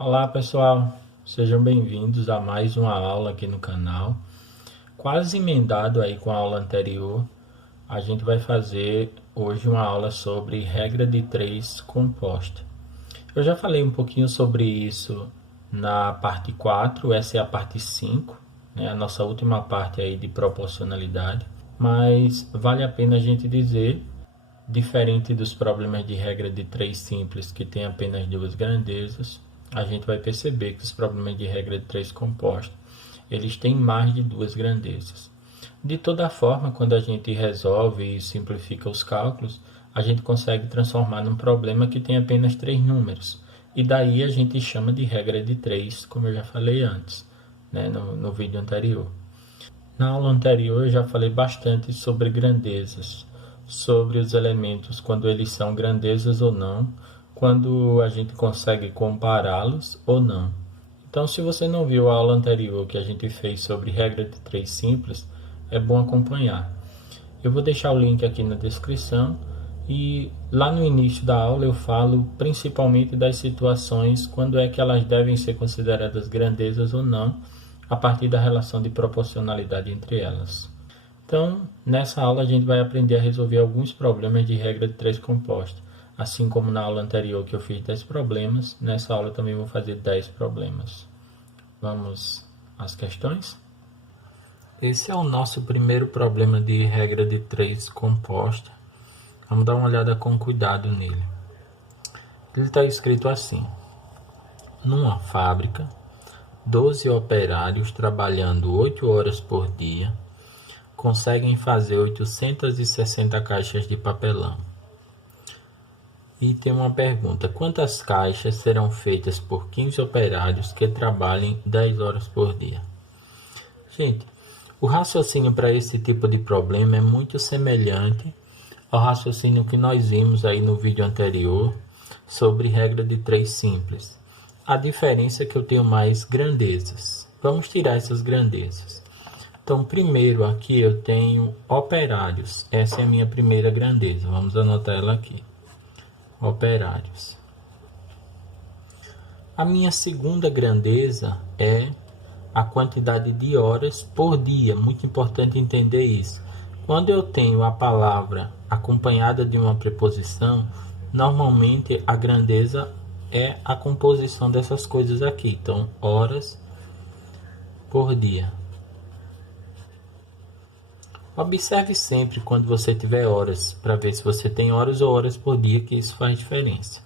Olá pessoal, sejam bem-vindos a mais uma aula aqui no canal. Quase emendado aí com a aula anterior, a gente vai fazer hoje uma aula sobre regra de três composta. Eu já falei um pouquinho sobre isso na parte 4, essa é a parte 5, né, a nossa última parte aí de proporcionalidade, mas vale a pena a gente dizer, diferente dos problemas de regra de três simples que tem apenas duas grandezas, a gente vai perceber que os problemas de regra de três composta, eles têm mais de duas grandezas. De toda forma, quando a gente resolve e simplifica os cálculos, a gente consegue transformar num problema que tem apenas três números. E daí a gente chama de regra de três, como eu já falei antes, né, no vídeo anterior. Na aula anterior eu já falei bastante sobre grandezas, sobre os elementos quando eles são grandezas ou não, quando a gente consegue compará-los ou não. Então, se você não viu a aula anterior que a gente fez sobre regra de três simples, é bom acompanhar. Eu vou deixar o link aqui na descrição e lá no início da aula eu falo principalmente das situações quando é que elas devem ser consideradas grandezas ou não, a partir da relação de proporcionalidade entre elas. Então, nessa aula a gente vai aprender a resolver alguns problemas de regra de três composta. Assim como na aula anterior que eu fiz 10 problemas, nessa aula eu também vou fazer 10 problemas. Vamos às questões? Esse é o nosso primeiro problema de regra de três composta. Vamos dar uma olhada com cuidado nele. Ele está escrito assim: numa fábrica, 12 operários trabalhando 8 horas por dia conseguem fazer 860 caixas de papelão. E tem uma pergunta: quantas caixas serão feitas por 15 operários que trabalhem 10 horas por dia? Gente, o raciocínio para esse tipo de problema é muito semelhante ao raciocínio que nós vimos aí no vídeo anterior sobre regra de três simples. A diferença é que eu tenho mais grandezas. Vamos tirar essas grandezas. Então, primeiro aqui eu tenho operários. Essa é a minha primeira grandeza. Vamos anotar ela aqui. Operários. A minha segunda grandeza é a quantidade de horas por dia. Muito importante entender isso. Quando eu tenho a palavra acompanhada de uma preposição, normalmente a grandeza é a composição dessas coisas aqui. Então, horas por dia. Observe sempre quando você tiver horas, para ver se você tem horas ou horas por dia, que isso faz diferença.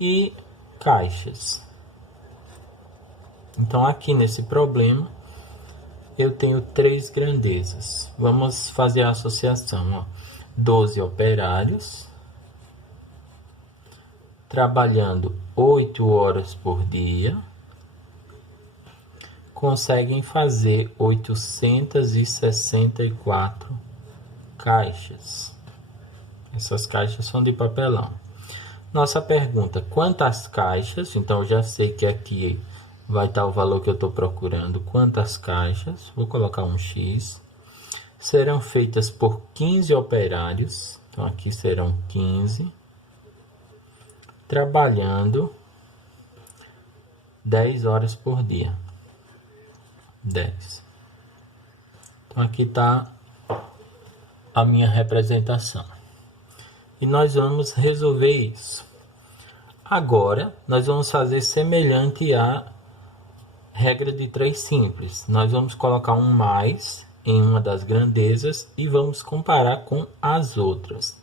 E caixas. Então, aqui nesse problema, eu tenho três grandezas. Vamos fazer a associação. 12 operários trabalhando 8 horas por dia conseguem fazer 864 caixas. Essas caixas são de papelão. Nossa pergunta: quantas caixas? Então, eu já sei que aqui vai estar o valor que eu estou procurando. Quantas caixas? Vou colocar um X. Serão feitas por 15 operários. Então, aqui serão 15. Trabalhando 10 horas por dia. 10. Então, aqui está a minha representação. E nós vamos resolver isso. Agora, nós vamos fazer semelhante à regra de três simples. Nós vamos colocar um mais em uma das grandezas e vamos comparar com as outras.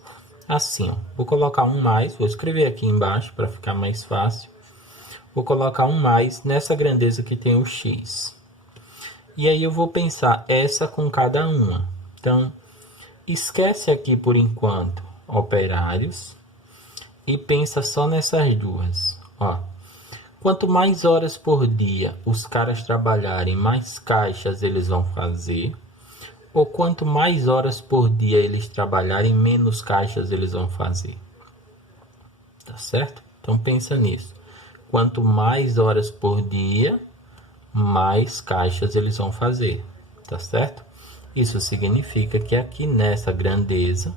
Assim, ó, vou colocar um mais, vou escrever aqui embaixo para ficar mais fácil. Vou colocar um mais nessa grandeza que tem o X. E aí eu vou pensar essa com cada uma. Então, esquece aqui por enquanto operários e pensa só nessas duas. Ó, quanto mais horas por dia os caras trabalharem, mais caixas eles vão fazer. Ou quanto mais horas por dia eles trabalharem, menos caixas eles vão fazer. Tá certo? Então pensa nisso. Quanto mais horas por dia, mais caixas eles vão fazer. Tá certo? Isso significa que aqui nessa grandeza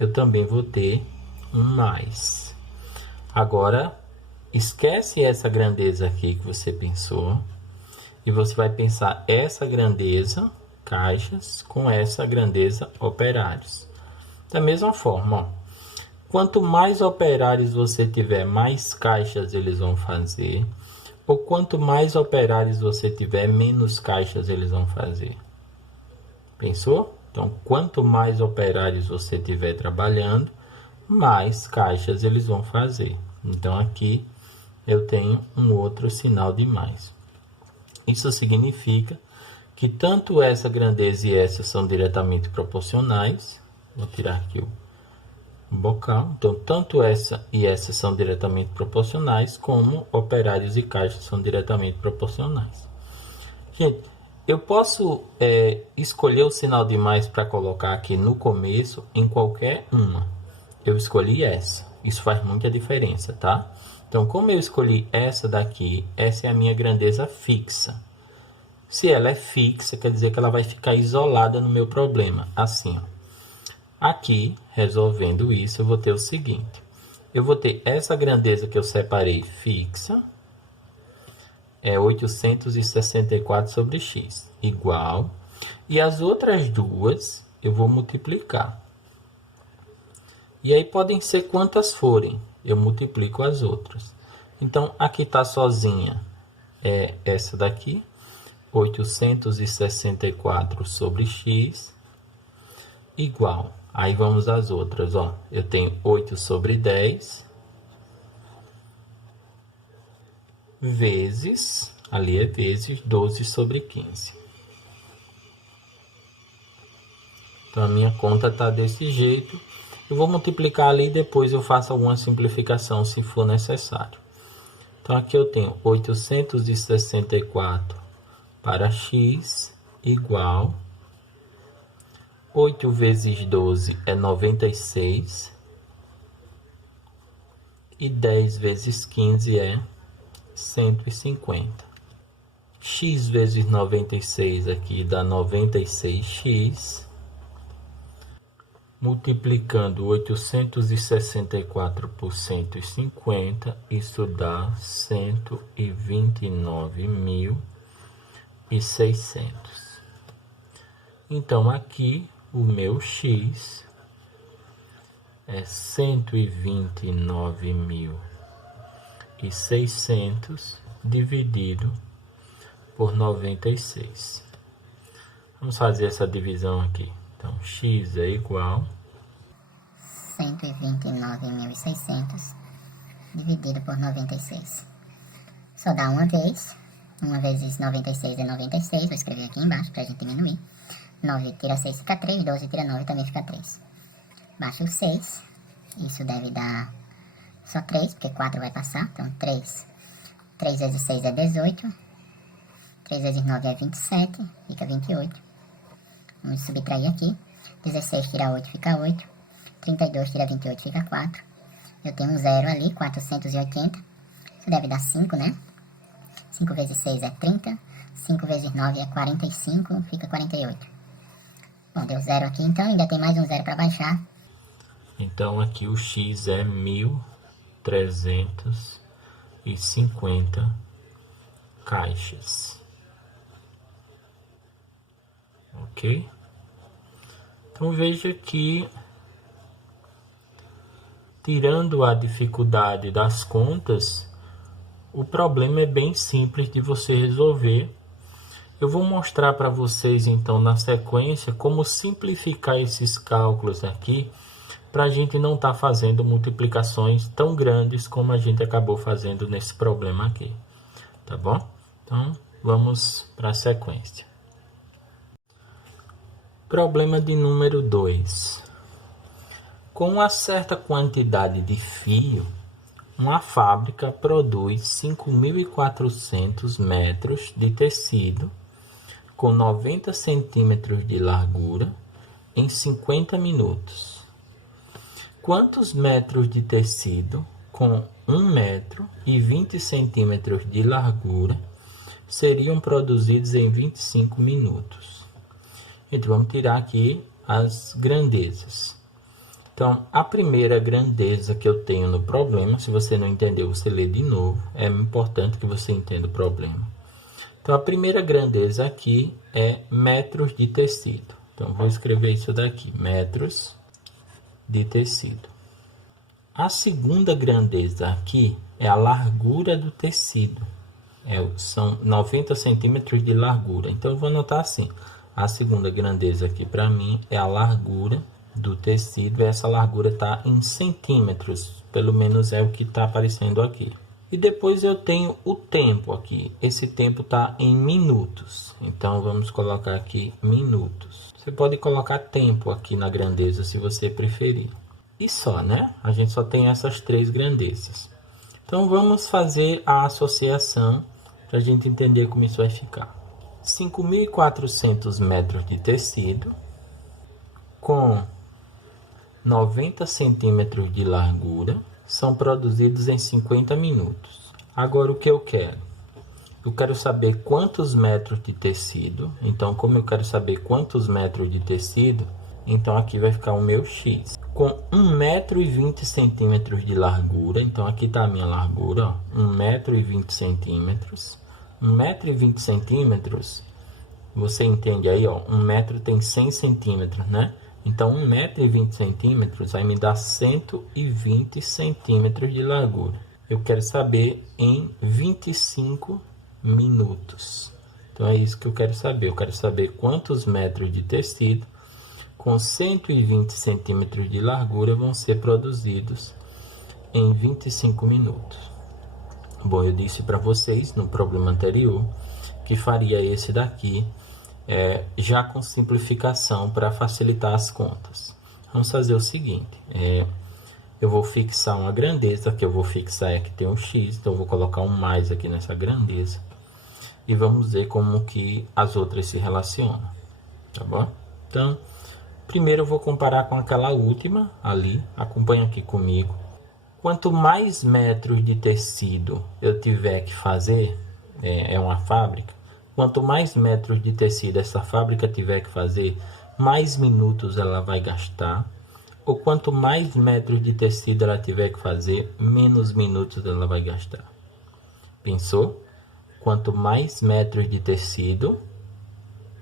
eu também vou ter um mais. Agora esquece essa grandeza aqui que você pensou e você vai pensar essa grandeza, caixas, com essa grandeza, operários. Da mesma forma, ó, quanto mais operários você tiver, mais caixas eles vão fazer. Ou quanto mais operários você tiver, menos caixas eles vão fazer. Pensou? Então, quanto mais operários você tiver trabalhando, mais caixas eles vão fazer. Então, aqui eu tenho um outro sinal de mais. Isso significa que tanto essa grandeza e essa são diretamente proporcionais. Vou tirar aqui o bocal. Então, tanto essa e essa são diretamente proporcionais, como operários e caixas são diretamente proporcionais. Gente, eu posso escolher o sinal de mais para colocar aqui no começo em qualquer uma. Eu escolhi essa. Isso faz muita diferença, tá? Então, como eu escolhi essa daqui, essa é a minha grandeza fixa. Se ela é fixa, quer dizer que ela vai ficar isolada no meu problema. Assim, ó. Aqui, resolvendo isso, eu vou ter o seguinte. Eu vou ter essa grandeza que eu separei fixa. É 864 sobre x, igual. E as outras duas, eu vou multiplicar. E aí podem ser quantas forem. Eu multiplico as outras. Então, aqui está sozinha. É essa daqui. 864 sobre x. Igual. Aí vamos às outras, ó. Eu tenho 8 sobre 10. Vezes, ali é vezes, 12 sobre 15. Então, a minha conta está desse jeito. Eu vou multiplicar ali e depois eu faço alguma simplificação se for necessário. Então, aqui eu tenho 864 para x igual 8 vezes 12 é 96 e 10 vezes 15 é 150. X vezes 96 aqui dá 96x. Multiplicando 864 por 150, isso dá 129.600. Então, aqui o meu x é 129.600 dividido por 96. Vamos fazer essa divisão aqui. Então, x é igual 129.600 dividido por 96. Só dá uma vez. 1 vezes 96 é 96. Vou escrever aqui embaixo para a gente diminuir. 9 tira 6 fica 3. 12 tira 9 também fica 3. Baixa o 6. Isso deve dar só 3, porque 4 vai passar. Então, 3. 3 vezes 6 é 18. 3 vezes 9 é 27. Fica 28. Vamos subtrair aqui. 16 tira 8 fica 8. 32 tira 28 fica 4. Eu tenho um zero ali, 480. Isso deve dar 5, né? 5 vezes 6 é 30. 5 vezes 9 é 45. Fica 48. Bom, deu zero aqui, então ainda tem mais um zero para baixar. Então, aqui o x é 1.350 caixas. Ok? Então, veja que, tirando a dificuldade das contas, o problema é bem simples de você resolver. Eu vou mostrar para vocês, então, na sequência, como simplificar esses cálculos aqui, para a gente não estar fazendo multiplicações tão grandes como a gente acabou fazendo nesse problema aqui. Tá bom? Então, vamos para a sequência. Problema de número 2. Com uma certa quantidade de fio, uma fábrica produz 5.400 metros de tecido com 90 centímetros de largura em 50 minutos. Quantos metros de tecido com 1 metro e 20 centímetros de largura seriam produzidos em 25 minutos? Então, vamos tirar aqui as grandezas. Então, a primeira grandeza que eu tenho no problema, se você não entendeu, você lê de novo. É importante que você entenda o problema. Então, a primeira grandeza aqui é metros de tecido. Então, vou escrever isso daqui, metros de tecido. A segunda grandeza aqui é a largura do tecido. São 90 centímetros de largura. Então, eu vou anotar assim. A segunda grandeza aqui para mim é a largura do tecido. Essa largura está em centímetros. Pelo menos é o que está aparecendo aqui. E depois eu tenho o tempo aqui. Esse tempo está em minutos. Então, vamos colocar aqui minutos. Você pode colocar tempo aqui na grandeza, se você preferir. E só, né? A gente só tem essas três grandezas. Então, vamos fazer a associação para a gente entender como isso vai ficar. 5.400 metros de tecido com 90 centímetros de largura são produzidos em 50 minutos. Agora, o que eu quero? Eu quero saber quantos metros de tecido. Então, como eu quero saber quantos metros de tecido, então aqui vai ficar o meu X. Com 1,20 m de largura, então aqui está a minha largura, 1,20 m. 1,20 m, você entende aí, ó, 1 metro tem 100 centímetros, né? Então, 1,20 m vai me dar 120 centímetros de largura. Eu quero saber em 25 minutos. Então, é isso que eu quero saber. Eu quero saber quantos metros de tecido com 120 centímetros de largura vão ser produzidos em 25 minutos. Bom, eu disse para vocês no problema anterior que faria esse daqui já com simplificação para facilitar as contas. Vamos fazer o seguinte, eu vou fixar uma grandeza, que eu vou fixar aqui tem um X, então eu vou colocar um mais aqui nessa grandeza. E vamos ver como que as outras se relacionam, tá bom? Então, primeiro eu vou comparar com aquela última ali, acompanha aqui comigo. Quanto mais metros de tecido eu tiver que fazer, é uma fábrica, quanto mais metros de tecido essa fábrica tiver que fazer, mais minutos ela vai gastar. Ou quanto mais metros de tecido ela tiver que fazer, menos minutos ela vai gastar. Pensou? Quanto mais metros de tecido,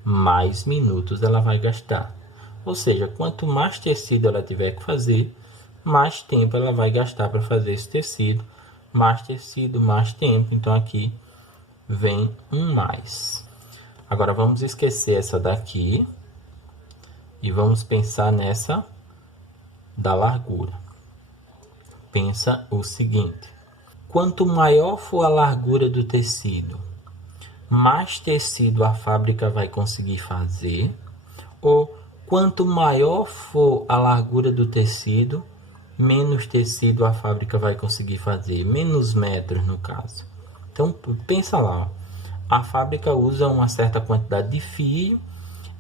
mais minutos ela vai gastar. Ou seja, quanto mais tecido ela tiver que fazer, mais tempo ela vai gastar para fazer esse tecido. Mais tecido, mais tempo. Então, aqui vem um mais. Agora, vamos esquecer essa daqui. E vamos pensar nessa da largura. Pensa o seguinte. Quanto maior for a largura do tecido, mais tecido a fábrica vai conseguir fazer. Ou quanto maior for a largura do tecido, menos tecido a fábrica vai conseguir fazer. Menos metros, no caso. Então, pensa lá. A fábrica usa uma certa quantidade de fio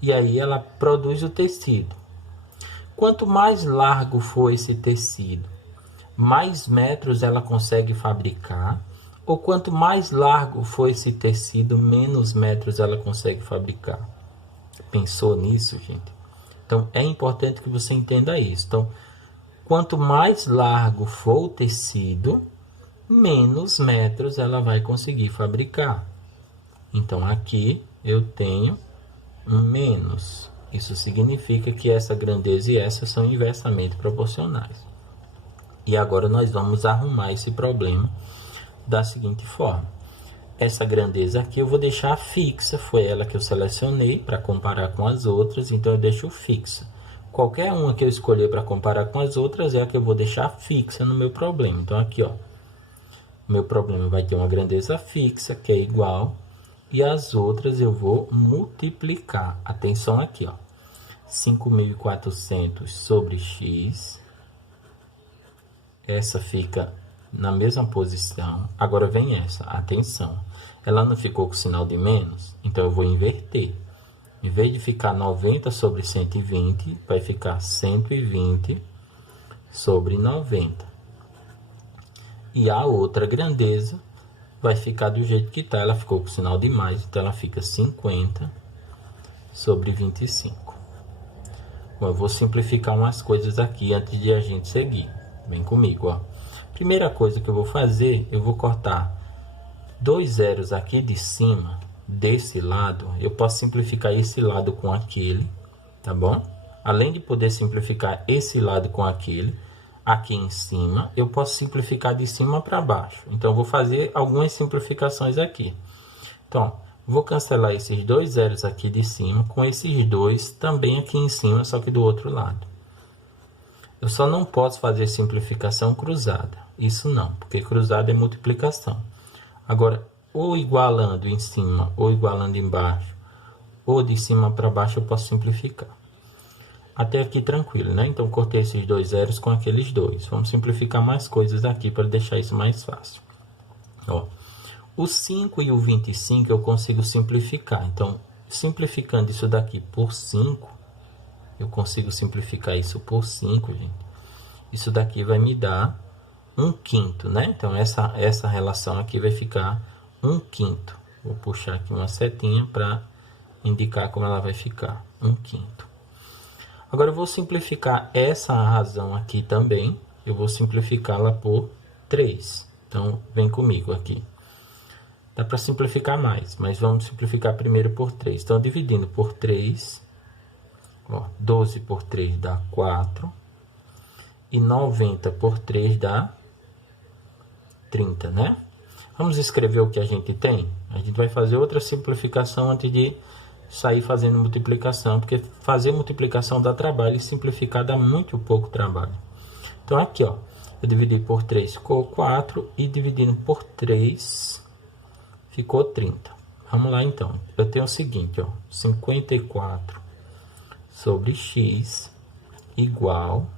e aí ela produz o tecido. Quanto mais largo for esse tecido, mais metros ela consegue fabricar. Ou quanto mais largo for esse tecido, menos metros ela consegue fabricar. Pensou nisso, gente? Então, é importante que você entenda isso. Então, quanto mais largo for o tecido, menos metros ela vai conseguir fabricar. Então, aqui eu tenho um menos. Isso significa que essa grandeza e essa são inversamente proporcionais. E agora nós vamos arrumar esse problema da seguinte forma. Essa grandeza aqui eu vou deixar fixa, foi ela que eu selecionei para comparar com as outras, então eu deixo fixa. Qualquer uma que eu escolher para comparar com as outras é a que eu vou deixar fixa no meu problema. Então aqui, ó, meu problema vai ter uma grandeza fixa, que é igual, e as outras eu vou multiplicar. Atenção aqui, ó, 5.400 sobre x, essa fica na mesma posição. Agora vem essa, atenção, ela não ficou com sinal de menos, então eu vou inverter. Em vez de ficar 90 sobre 120, vai ficar 120 sobre 90. E a outra grandeza vai ficar do jeito que está, ela ficou com sinal de mais, então ela fica 50 sobre 25. Bom, eu vou simplificar umas coisas aqui antes de a gente seguir. Vem comigo, ó. Primeira coisa que eu vou fazer, eu vou cortar 2 zeros aqui de cima, desse lado. Eu posso simplificar esse lado com aquele, tá bom? Além de poder simplificar esse lado com aquele, aqui em cima, eu posso simplificar de cima para baixo. Então, eu vou fazer algumas simplificações aqui. Então, vou cancelar esses 2 zeros aqui de cima, com esses dois também aqui em cima, só que do outro lado. Eu só não posso fazer simplificação cruzada. Isso não, porque cruzada é multiplicação. Agora, ou igualando em cima, ou igualando embaixo, ou de cima para baixo, eu posso simplificar. Até aqui tranquilo, né? Então, cortei esses 2 zeros com aqueles dois. Vamos simplificar mais coisas aqui para deixar isso mais fácil. Ó, o 5 e o 25 eu consigo simplificar. Então, simplificando isso daqui por 5, eu consigo simplificar isso por 5, gente. Isso daqui vai me dar 1/5, né? Então, essa relação aqui vai ficar 1/5. Vou puxar aqui uma setinha para indicar como ela vai ficar. 1/5. Agora, eu vou simplificar essa razão aqui também. Eu vou simplificá-la por 3. Então, vem comigo aqui. Dá para simplificar mais, mas vamos simplificar primeiro por 3. Então, dividindo por 3, ó, 12 por 3 dá 4. E 90 por 3 dá 30, né? Vamos escrever o que a gente tem? A gente vai fazer outra simplificação antes de sair fazendo multiplicação, porque fazer multiplicação dá trabalho e simplificar dá muito pouco trabalho. Então, aqui, ó, eu dividi por 3, ficou 4, e dividindo por 3, ficou 30. Vamos lá, então. Eu tenho o seguinte, ó, 54 sobre x igual,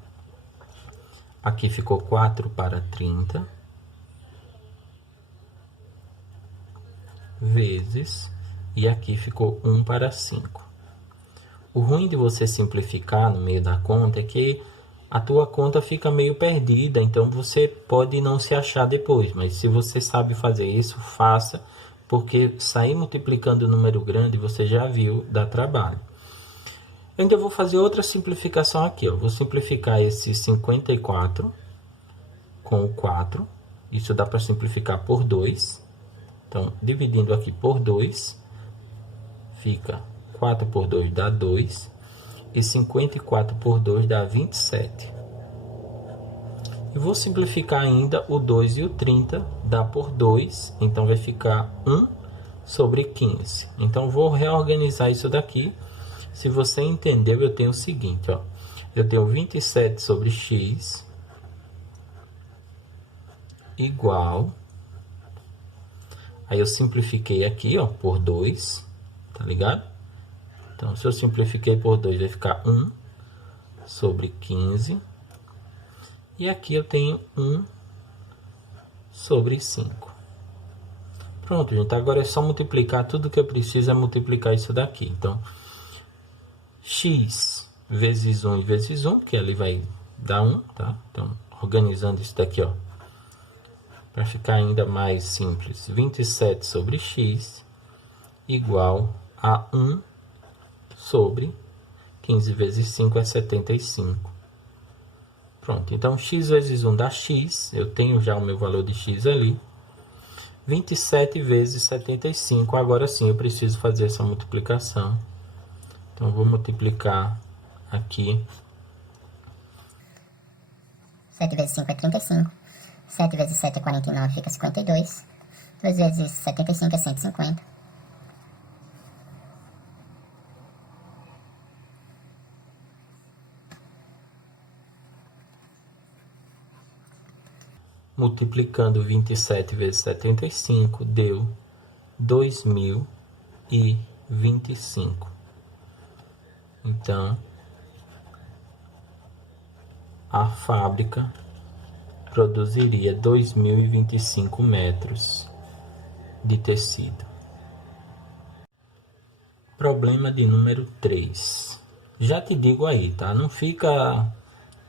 aqui ficou 4 para 30, vezes, e aqui ficou 1 para 5. O ruim de você simplificar no meio da conta é que a tua conta fica meio perdida, então você pode não se achar depois, mas se você sabe fazer isso, faça, porque sair multiplicando o número grande, você já viu, dá trabalho. Eu ainda vou fazer outra simplificação aqui, ó. Vou simplificar esse 54 com o 4, isso dá para simplificar por 2, então dividindo aqui por 2, fica 4 por 2 dá 2, e 54 por 2 dá 27. E vou simplificar ainda o 2 e o 30, dá por 2, então vai ficar 1 sobre 15. Então, vou reorganizar isso daqui. Se você entendeu, eu tenho o seguinte, ó. Eu tenho 27 sobre x igual. Aí eu simplifiquei aqui, ó, por 2, tá ligado? Então, se eu simplifiquei por 2, vai ficar 1 sobre 15. E aqui eu tenho 1 sobre 5. Pronto, gente. Agora é só multiplicar. Tudo que eu preciso é multiplicar isso daqui. Então, x vezes 1 e vezes 1, que ali vai dar 1, tá? Então, organizando isso daqui, ó, para ficar ainda mais simples. 27 sobre x igual a 1 sobre 15 vezes 5 é 75. Pronto, então x vezes 1 dá x, eu tenho já o meu valor de x ali. 27 vezes 75, agora sim eu preciso fazer essa multiplicação. Então, eu vou multiplicar aqui. 7 vezes 5 é 35. 7 vezes 7 é 49, fica 52. 2 vezes 75 é 150. Multiplicando 27 vezes 75, deu 2025. Então, a fábrica produziria 2025 metros de tecido. Problema de número 3. Já te digo aí, tá? Não fica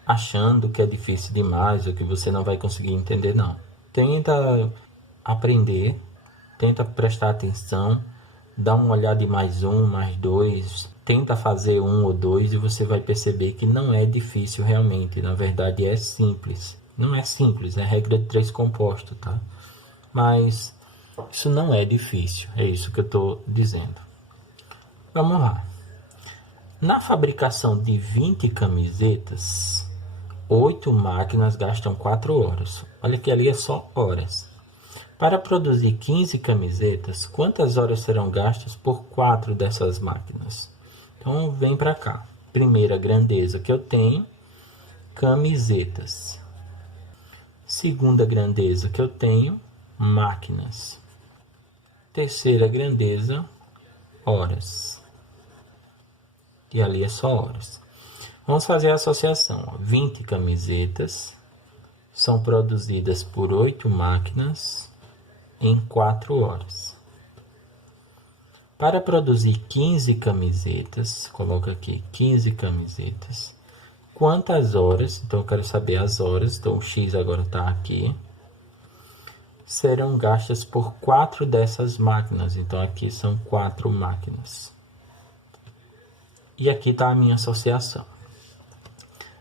achando que é difícil demais ou que você não vai conseguir entender, não. Tenta aprender, tenta prestar atenção, dá uma olhada em mais um, mais dois, tenta fazer um ou dois e você vai perceber que não é difícil realmente. Na verdade é simples. Não é simples, é regra de 3 compostos, tá? Mas isso não é difícil, é isso que eu estou dizendo. Vamos lá. Na fabricação de 20 camisetas, 8 máquinas gastam 4 horas. Olha que ali é só horas. Para produzir 15 camisetas, quantas horas serão gastas por 4 dessas máquinas? Então, vem para cá. Primeira grandeza que eu tenho, camisetas. Segunda grandeza que eu tenho, máquinas. Terceira grandeza, horas. E ali é só horas. Vamos fazer a associação. 20 camisetas são produzidas por 8 máquinas em 4 horas. Para produzir 15 camisetas, coloca aqui 15 camisetas. Quantas horas? Então eu quero saber as horas. Então o X agora está aqui. Serão gastas por 4 dessas máquinas. Então aqui são 4 máquinas. E aqui está a minha associação.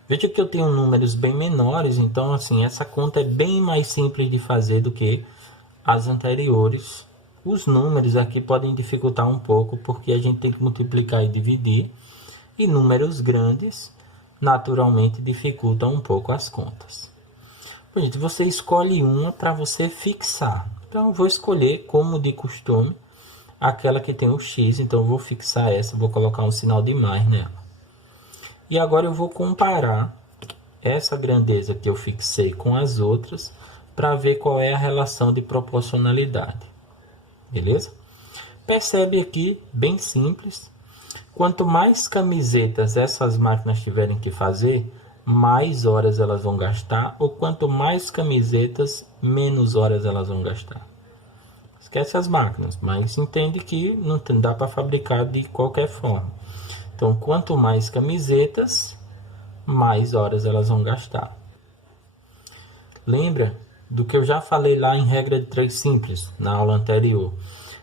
Veja que eu tenho números bem menores. Então assim, essa conta é bem mais simples de fazer do que as anteriores. Os números aqui podem dificultar um pouco, porque a gente tem que multiplicar e dividir, e números grandes naturalmente dificultam um pouco as contas. Bom, gente, você escolhe uma para você fixar. Então eu vou escolher, como de costume, aquela que tem o X. Então eu vou fixar essa, vou colocar um sinal de mais nela. E agora eu vou comparar essa grandeza que eu fixei com as outras, para ver qual é a relação de proporcionalidade. Beleza? Percebe aqui, bem simples. Quanto mais camisetas essas máquinas tiverem que fazer, mais horas elas vão gastar. Ou quanto mais camisetas, menos horas elas vão gastar. Esquece as máquinas, mas entende que não dá para fabricar de qualquer forma. Então, quanto mais camisetas, mais horas elas vão gastar. Lembra do que eu já falei lá em regra de 3 simples, na aula anterior.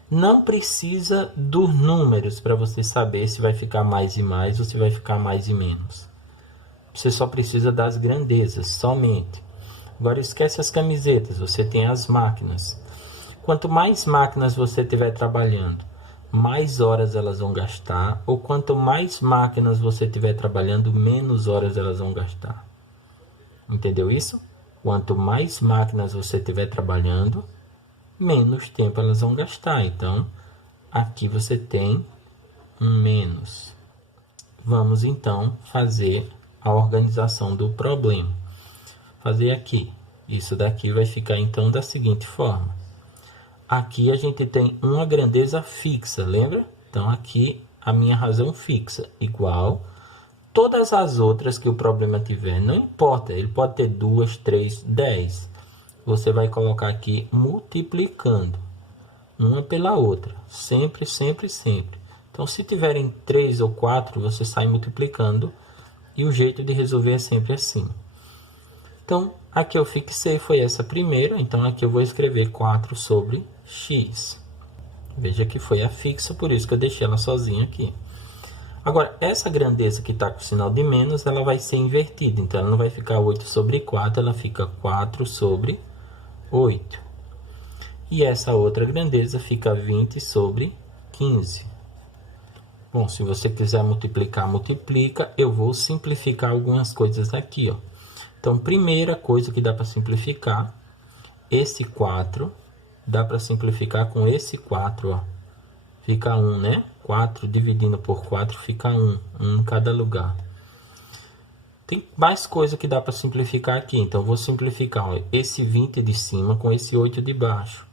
Não precisa dos números para você saber se vai ficar mais e mais ou se vai ficar mais e menos. Você só precisa das grandezas, somente. Agora esquece as camisetas, você tem as máquinas. Quanto mais máquinas você estiver trabalhando, mais horas elas vão gastar. Ou quanto mais máquinas você estiver trabalhando, menos horas elas vão gastar. Entendeu isso? Quanto mais máquinas você estiver trabalhando, menos tempo elas vão gastar. Então, aqui você tem um menos. Vamos, então, fazer a organização do problema. Fazer aqui. Isso daqui vai ficar, então, da seguinte forma. Aqui a gente tem uma grandeza fixa, lembra? Então, aqui a minha razão fixa, igual todas as outras que o problema tiver, não importa, ele pode ter 2, 3, 10. Você vai colocar aqui multiplicando uma pela outra, sempre, sempre, sempre. Então, se tiverem 3 ou 4, você sai multiplicando e o jeito de resolver é sempre assim. Então, aqui eu fixei, foi essa primeira, então aqui eu vou escrever 4 sobre x. Veja que foi a fixa, por isso que eu deixei ela sozinha aqui. Agora, essa grandeza que está com o sinal de menos, ela vai ser invertida. Então, ela não vai ficar 8 sobre 4, ela fica 4 sobre 8. E essa outra grandeza fica 20 sobre 15. Bom, se você quiser multiplicar, multiplica. Eu vou simplificar algumas coisas aqui, ó. Então, primeira coisa que dá para simplificar, esse 4, dá para simplificar com esse 4, ó. Fica 1, né? 4 dividindo por 4 fica 1. 1 em cada lugar. Tem mais coisa que dá para simplificar aqui. Então, eu vou simplificar, ó, esse 20 de cima com esse 8 de baixo.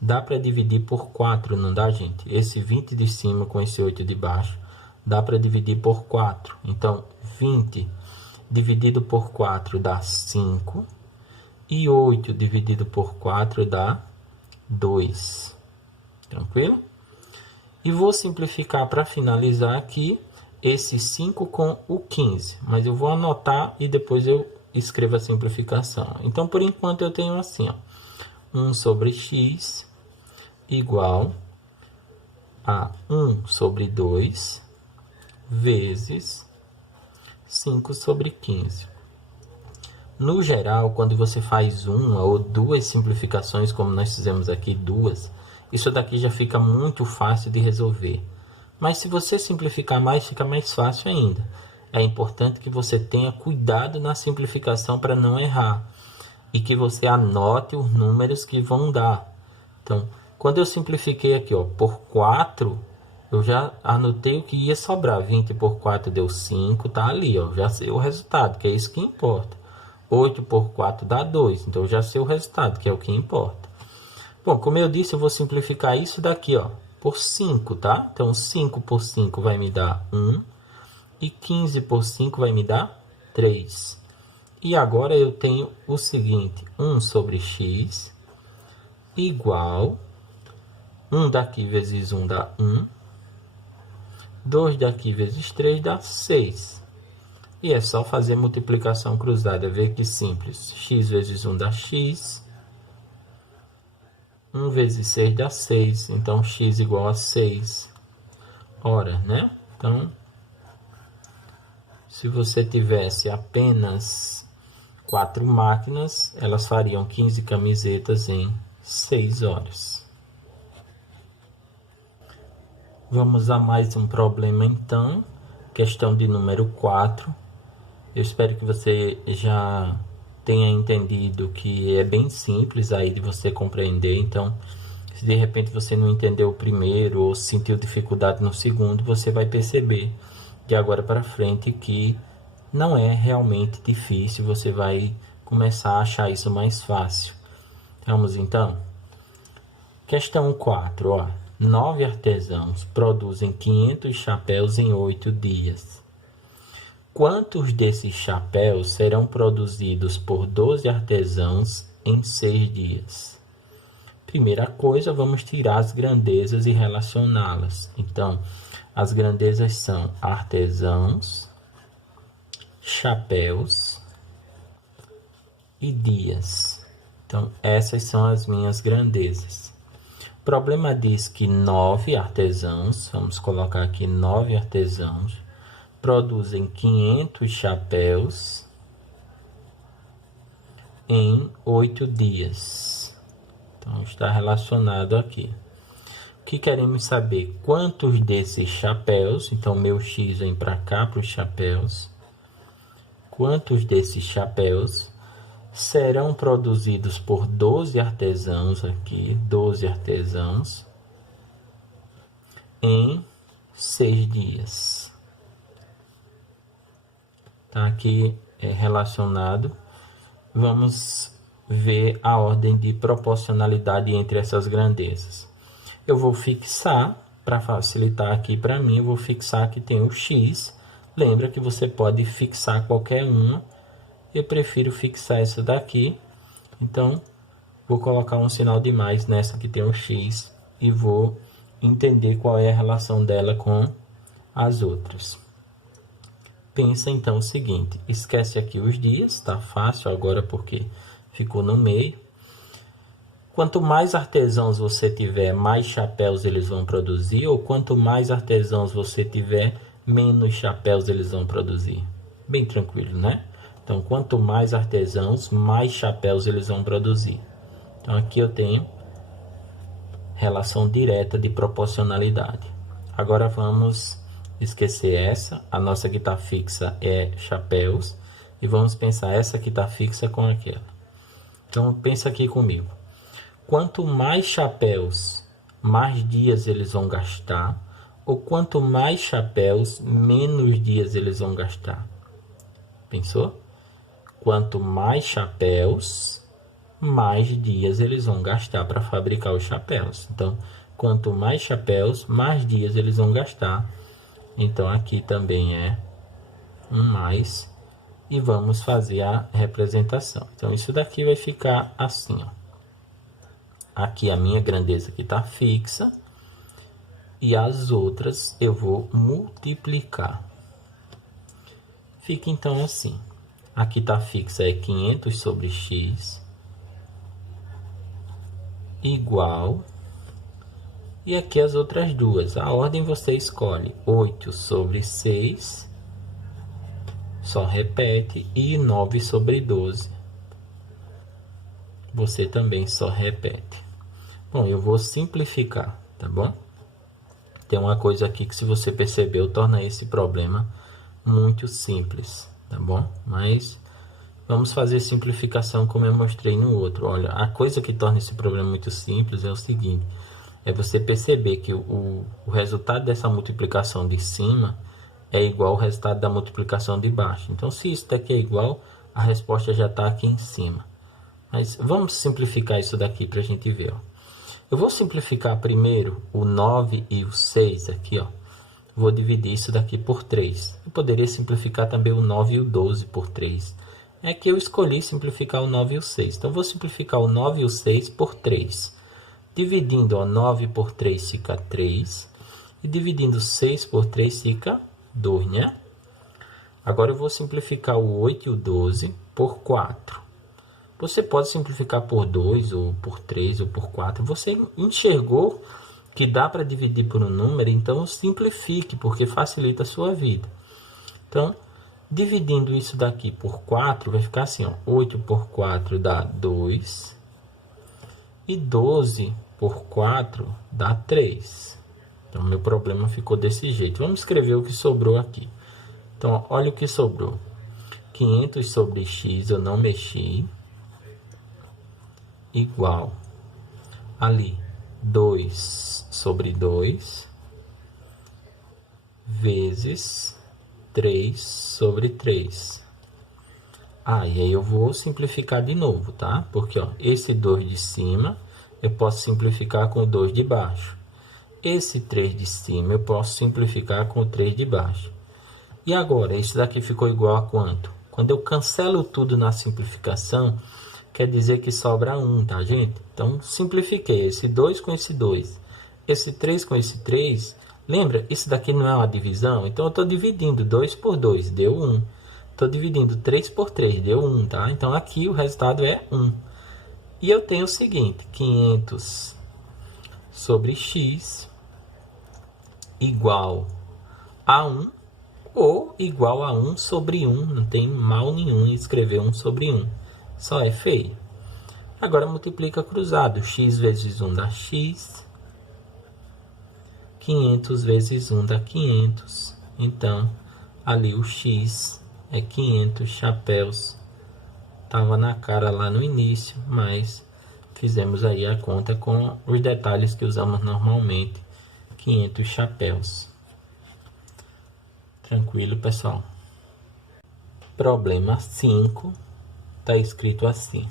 Dá para dividir por 4, não dá, gente? Esse 20 de cima com esse 8 de baixo. Dá para dividir por 4. Então, 20 dividido por 4 dá 5. E 8 dividido por 4 dá 2. Tranquilo? E vou simplificar para finalizar aqui esse 5 com o 15. Mas eu vou anotar e depois eu escrevo a simplificação. Então, por enquanto, eu tenho assim, ó, 1 sobre x igual a 1 sobre 2 vezes 5 sobre 15. No geral, quando você faz uma ou duas simplificações, como nós fizemos aqui, duas, isso daqui já fica muito fácil de resolver. Mas se você simplificar mais, fica mais fácil ainda. É importante que você tenha cuidado na simplificação para não errar. E que você anote os números que vão dar. Então, quando eu simplifiquei aqui, ó, por 4, eu já anotei o que ia sobrar. 20 por 4 deu 5, tá ali, ó. Já sei o resultado, que é isso que importa. 8 por 4 dá 2, então eu já sei o resultado, que é o que importa. Bom, como eu disse, eu vou simplificar isso daqui, ó, por 5, tá? Então, 5 por 5 vai me dar 1. E 15 por 5 vai me dar 3. E agora eu tenho o seguinte, 1 sobre x igual 1 daqui vezes 1 dá 1. 2 daqui vezes 3 dá 6. E é só fazer multiplicação cruzada, ver que simples. X vezes 1 dá x. 1 vezes 6 dá 6. Então, x igual a 6. Ora, né? Então, se você tivesse apenas 4 máquinas, elas fariam 15 camisetas em 6 horas. Vamos a mais um problema então, questão de número 4. Eu espero que você já tenha entendido que é bem simples aí de você compreender. Então, se de repente você não entendeu o primeiro ou sentiu dificuldade no segundo, você vai perceber de agora para frente que não é realmente difícil, você vai começar a achar isso mais fácil. Vamos então? Questão 4, ó. 9 artesãos produzem 500 chapéus em 8 dias. Quantos desses chapéus serão produzidos por 12 artesãos em 6 dias? Primeira coisa, vamos tirar as grandezas e relacioná-las. Então, as grandezas são artesãos, chapéus e dias. Então, essas são as minhas grandezas. O problema diz que 9 artesãos, vamos colocar aqui 9 artesãos, produzem 500 chapéus em 8 dias. Então, está relacionado aqui. O que queremos saber? Quantos desses chapéus, então meu x vem para cá, para os chapéus. Quantos desses chapéus serão produzidos por 12 artesãos aqui, 12 artesãos, em 6 dias. Tá aqui relacionado. Vamos ver a ordem de proporcionalidade entre essas grandezas. Eu vou fixar, para facilitar aqui para mim, eu vou fixar que tem o x. Lembra que você pode fixar qualquer uma. Eu prefiro fixar essa daqui. Então, vou colocar um sinal de mais nessa que tem o x. E vou entender qual é a relação dela com as outras. Pensa então o seguinte. Esquece aqui os dias. Tá fácil agora porque ficou no meio. Quanto mais artesãos você tiver, mais chapéus eles vão produzir. Ou quanto mais artesãos você tiver, menos chapéus eles vão produzir. Bem tranquilo, né? Então, quanto mais artesãos, mais chapéus eles vão produzir. Então, aqui eu tenho relação direta de proporcionalidade. Agora, vamos esquecer essa. A nossa que está fixa é chapéus. E vamos pensar essa que está fixa com aquela. Então, pensa aqui comigo. Quanto mais chapéus, mais dias eles vão gastar. Ou quanto mais chapéus, menos dias eles vão gastar. Pensou? Quanto mais chapéus, mais dias eles vão gastar para fabricar os chapéus. Então, quanto mais chapéus, mais dias eles vão gastar. Então, aqui também é um mais. E vamos fazer a representação. Então, isso daqui vai ficar assim, ó. Aqui a minha grandeza que está fixa. E as outras eu vou multiplicar. Fica então assim. Aqui está fixa é 500 sobre x igual E aqui as outras duas. A ordem você escolhe 8 sobre 6, só repete, e 9 sobre 12. Você também só repete. Bom, eu vou simplificar, tá bom? Tem uma coisa aqui que, se você percebeu, torna esse problema muito simples, tá bom? Mas vamos fazer simplificação como eu mostrei no outro. Olha, a coisa que torna esse problema muito simples é o seguinte: é você perceber que o resultado dessa multiplicação de cima é igual ao resultado da multiplicação de baixo. Então, se isso daqui é igual, a resposta já está aqui em cima. Mas vamos simplificar isso daqui para a gente ver, ó. Eu vou simplificar primeiro o 9 e o 6 aqui, ó. Vou dividir isso daqui por 3. Eu poderia simplificar também o 9 e o 12 por 3. É que eu escolhi simplificar o 9 e o 6. Então, eu vou simplificar o 9 e o 6 por 3. Dividindo, ó, 9 por 3 fica 3. E dividindo 6 por 3 fica 2, né? Agora eu vou simplificar o 8 e o 12 por 4. Você pode simplificar por 2, ou por 3, ou por 4. Você enxergou que dá para dividir por um número, então simplifique, porque facilita a sua vida. Então, dividindo isso daqui por 4, vai ficar assim, ó. 8 por 4 dá 2. E 12 por 4 dá 3. Então, meu problema ficou desse jeito. Vamos escrever o que sobrou aqui. Então, olha o que sobrou. 500 sobre x, eu não mexi, igual ali 2 sobre 2 vezes 3 sobre 3. E aí eu vou simplificar de novo, tá? Porque, ó, esse 2 de cima eu posso simplificar com o 2 de baixo. Esse 3 de cima eu posso simplificar com o 3 de baixo. E agora, esse daqui ficou igual a quanto? Quando eu cancelo tudo na simplificação, quer dizer que sobra 1, tá, gente? Então, simplifiquei esse 2 com esse 2. Esse 3 com esse 3. Lembra? Isso daqui não é uma divisão? Então, eu estou dividindo 2 por 2, deu 1. Estou dividindo 3 por 3, deu 1, tá? Então, aqui o resultado é 1. E eu tenho o seguinte: 500 sobre x igual a 1, ou igual a 1 sobre 1. Não tem mal nenhum em escrever 1 sobre 1. Só é feio. Agora multiplica cruzado. X vezes 1 dá x. 500 vezes 1 dá 500. Então, ali o x é 500 chapéus. Estava na cara lá no início, mas fizemos aí a conta com os detalhes que usamos normalmente. 500 chapéus. Tranquilo, pessoal? Problema 5. Está escrito assim: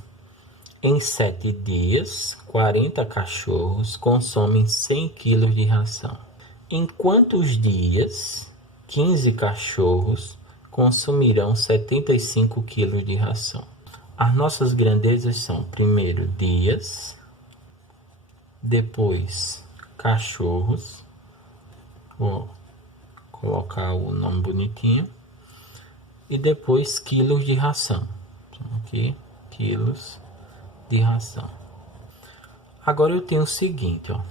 em 7 dias, 40 cachorros consomem 100 kg de ração. Em quantos dias 15 cachorros consumirão 75 kg de ração? As nossas grandezas são, primeiro, dias, depois, cachorros. Vou colocar o nome bonitinho. E depois, quilos de ração. Aqui, quilos de ração. Agora eu tenho o seguinte, ó.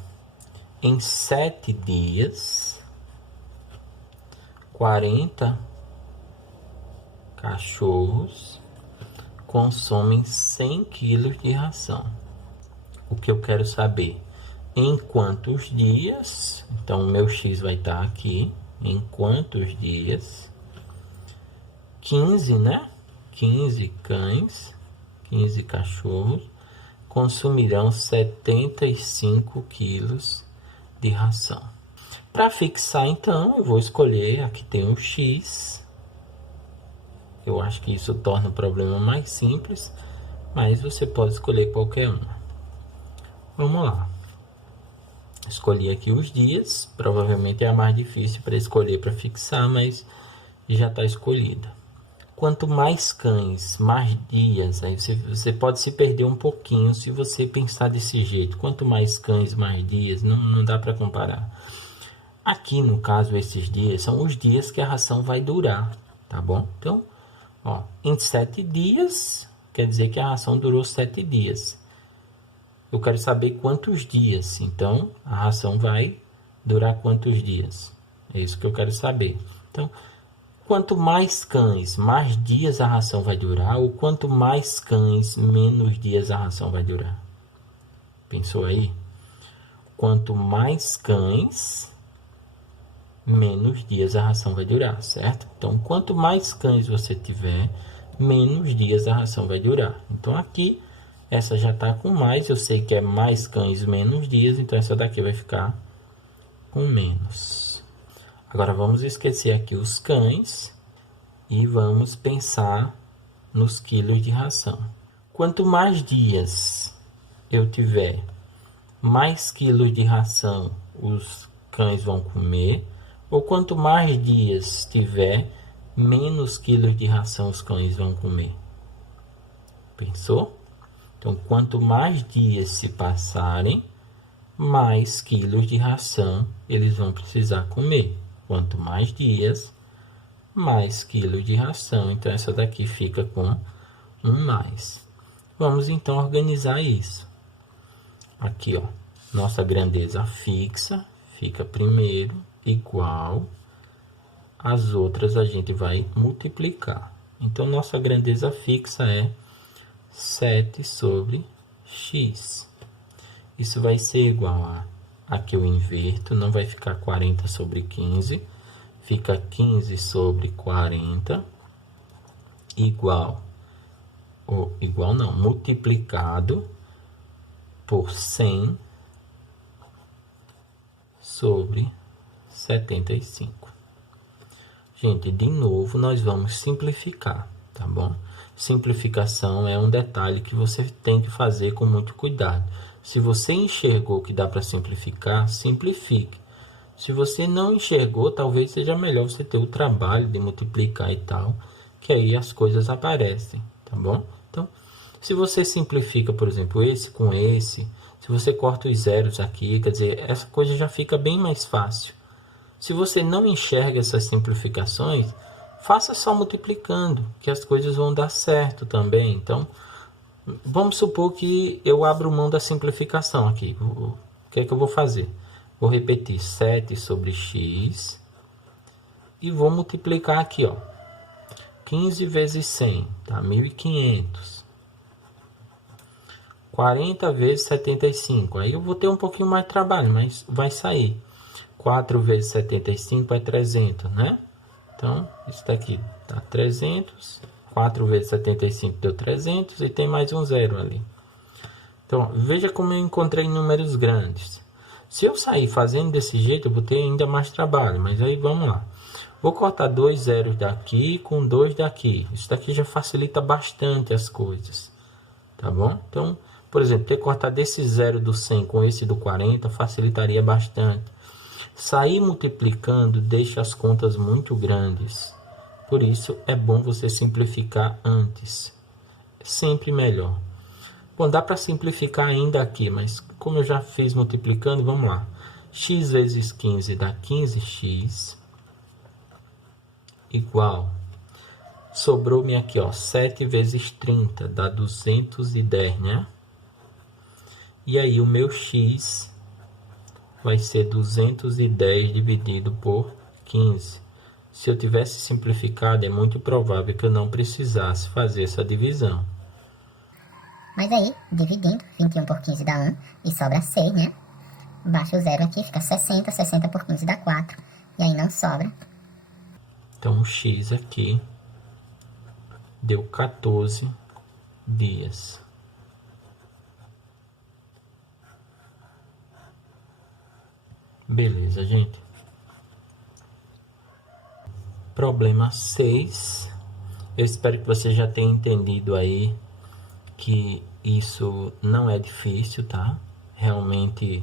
Em 7 dias, 40 cachorros consomem 100 kg de ração. O que eu quero saber? Em quantos dias? Então, o meu x vai estar aqui. Em quantos dias? 15, né? 15 cães, 15 cachorros, consumirão 75 quilos de ração. Para fixar, então, eu vou escolher, aqui tem o x. Eu acho que isso torna o problema mais simples, mas você pode escolher qualquer um. Vamos lá. Escolhi aqui os dias, provavelmente é a mais difícil para escolher para fixar, mas já está escolhida. Quanto mais cães, mais dias, aí você pode se perder um pouquinho se você pensar desse jeito. Quanto mais cães, mais dias, não dá para comparar. Aqui, no caso, esses dias são os dias que a ração vai durar, tá bom? Então, ó, em 7 dias, quer dizer que a ração durou 7 dias. eu quero saber quantos dias. Então, a ração vai durar quantos dias? É isso que eu quero saber. Então, quanto mais cães, mais dias a ração vai durar, ou quanto mais cães, menos dias a ração vai durar? Pensou aí? Quanto mais cães, menos dias a ração vai durar, certo? Então, quanto mais cães você tiver, menos dias a ração vai durar. Então, aqui, essa já está com mais, eu sei que é mais cães, menos dias, então essa daqui vai ficar com menos. Agora, vamos esquecer aqui os cães e vamos pensar nos quilos de ração. Quanto mais dias eu tiver, mais quilos de ração os cães vão comer, ou quanto mais dias tiver, menos quilos de ração os cães vão comer. Pensou? Então, quanto mais dias se passarem, mais quilos de ração eles vão precisar comer. Quanto mais dias, mais quilos de ração. Então, essa daqui fica com um mais. Vamos então organizar isso. Aqui, ó, nossa grandeza fixa fica primeiro igual, as outras a gente vai multiplicar. Então, nossa grandeza fixa é 7 sobre x. Isso vai ser igual a, aqui eu inverto, não vai ficar 40 sobre 15, fica 15 sobre 40, igual, ou igual não, multiplicado por 100 sobre 75. Gente, de novo, nós vamos simplificar, tá bom? Simplificação é um detalhe que você tem que fazer com muito cuidado. Se você enxergou que dá para simplificar, simplifique. Se você não enxergou, talvez seja melhor você ter o trabalho de multiplicar e tal, que aí as coisas aparecem, tá bom? Então, se você simplifica, por exemplo, esse com esse, se você corta os zeros aqui, quer dizer, essa coisa já fica bem mais fácil. Se você não enxerga essas simplificações, faça só multiplicando, que as coisas vão dar certo também. Então, vamos supor que eu abro mão da simplificação aqui. O que é que eu vou fazer? Vou repetir 7 sobre x e vou multiplicar aqui, ó. 15 vezes 100, tá? 1.500. 40 vezes 75. Aí eu vou ter um pouquinho mais de trabalho, mas vai sair. 4 vezes 75 é 300, né? Então, isso daqui dá 300. 4 vezes 75 deu 300 e tem mais um zero ali. Então, veja como eu encontrei números grandes. Se eu sair fazendo desse jeito, eu vou ter ainda mais trabalho. Mas aí, vamos lá. Vou cortar 2 zeros daqui com 2 daqui. Isso daqui já facilita bastante as coisas. Tá bom? Então, por exemplo, ter cortado esse zero do 100 com esse do 40 facilitaria bastante. Sair multiplicando deixa as contas muito grandes. Por isso, é bom você simplificar antes. Sempre melhor. Bom, dá para simplificar ainda aqui, mas como eu já fiz multiplicando, vamos lá. X vezes 15 dá 15x. Igual. Sobrou-me aqui, ó, 7 vezes 30 dá 210, né? E aí, o meu x vai ser 210 dividido por 15. Se eu tivesse simplificado, é muito provável que eu não precisasse fazer essa divisão. Mas aí, dividindo, 21 por 15 dá 1 e sobra 6, né? Baixa o zero aqui, fica 60, 60 por 15 dá 4. E aí não sobra. Então, o x aqui deu 14 dias. Beleza, gente. Problema 6. Eu espero que você já tenha entendido aí que isso não é difícil, tá? Realmente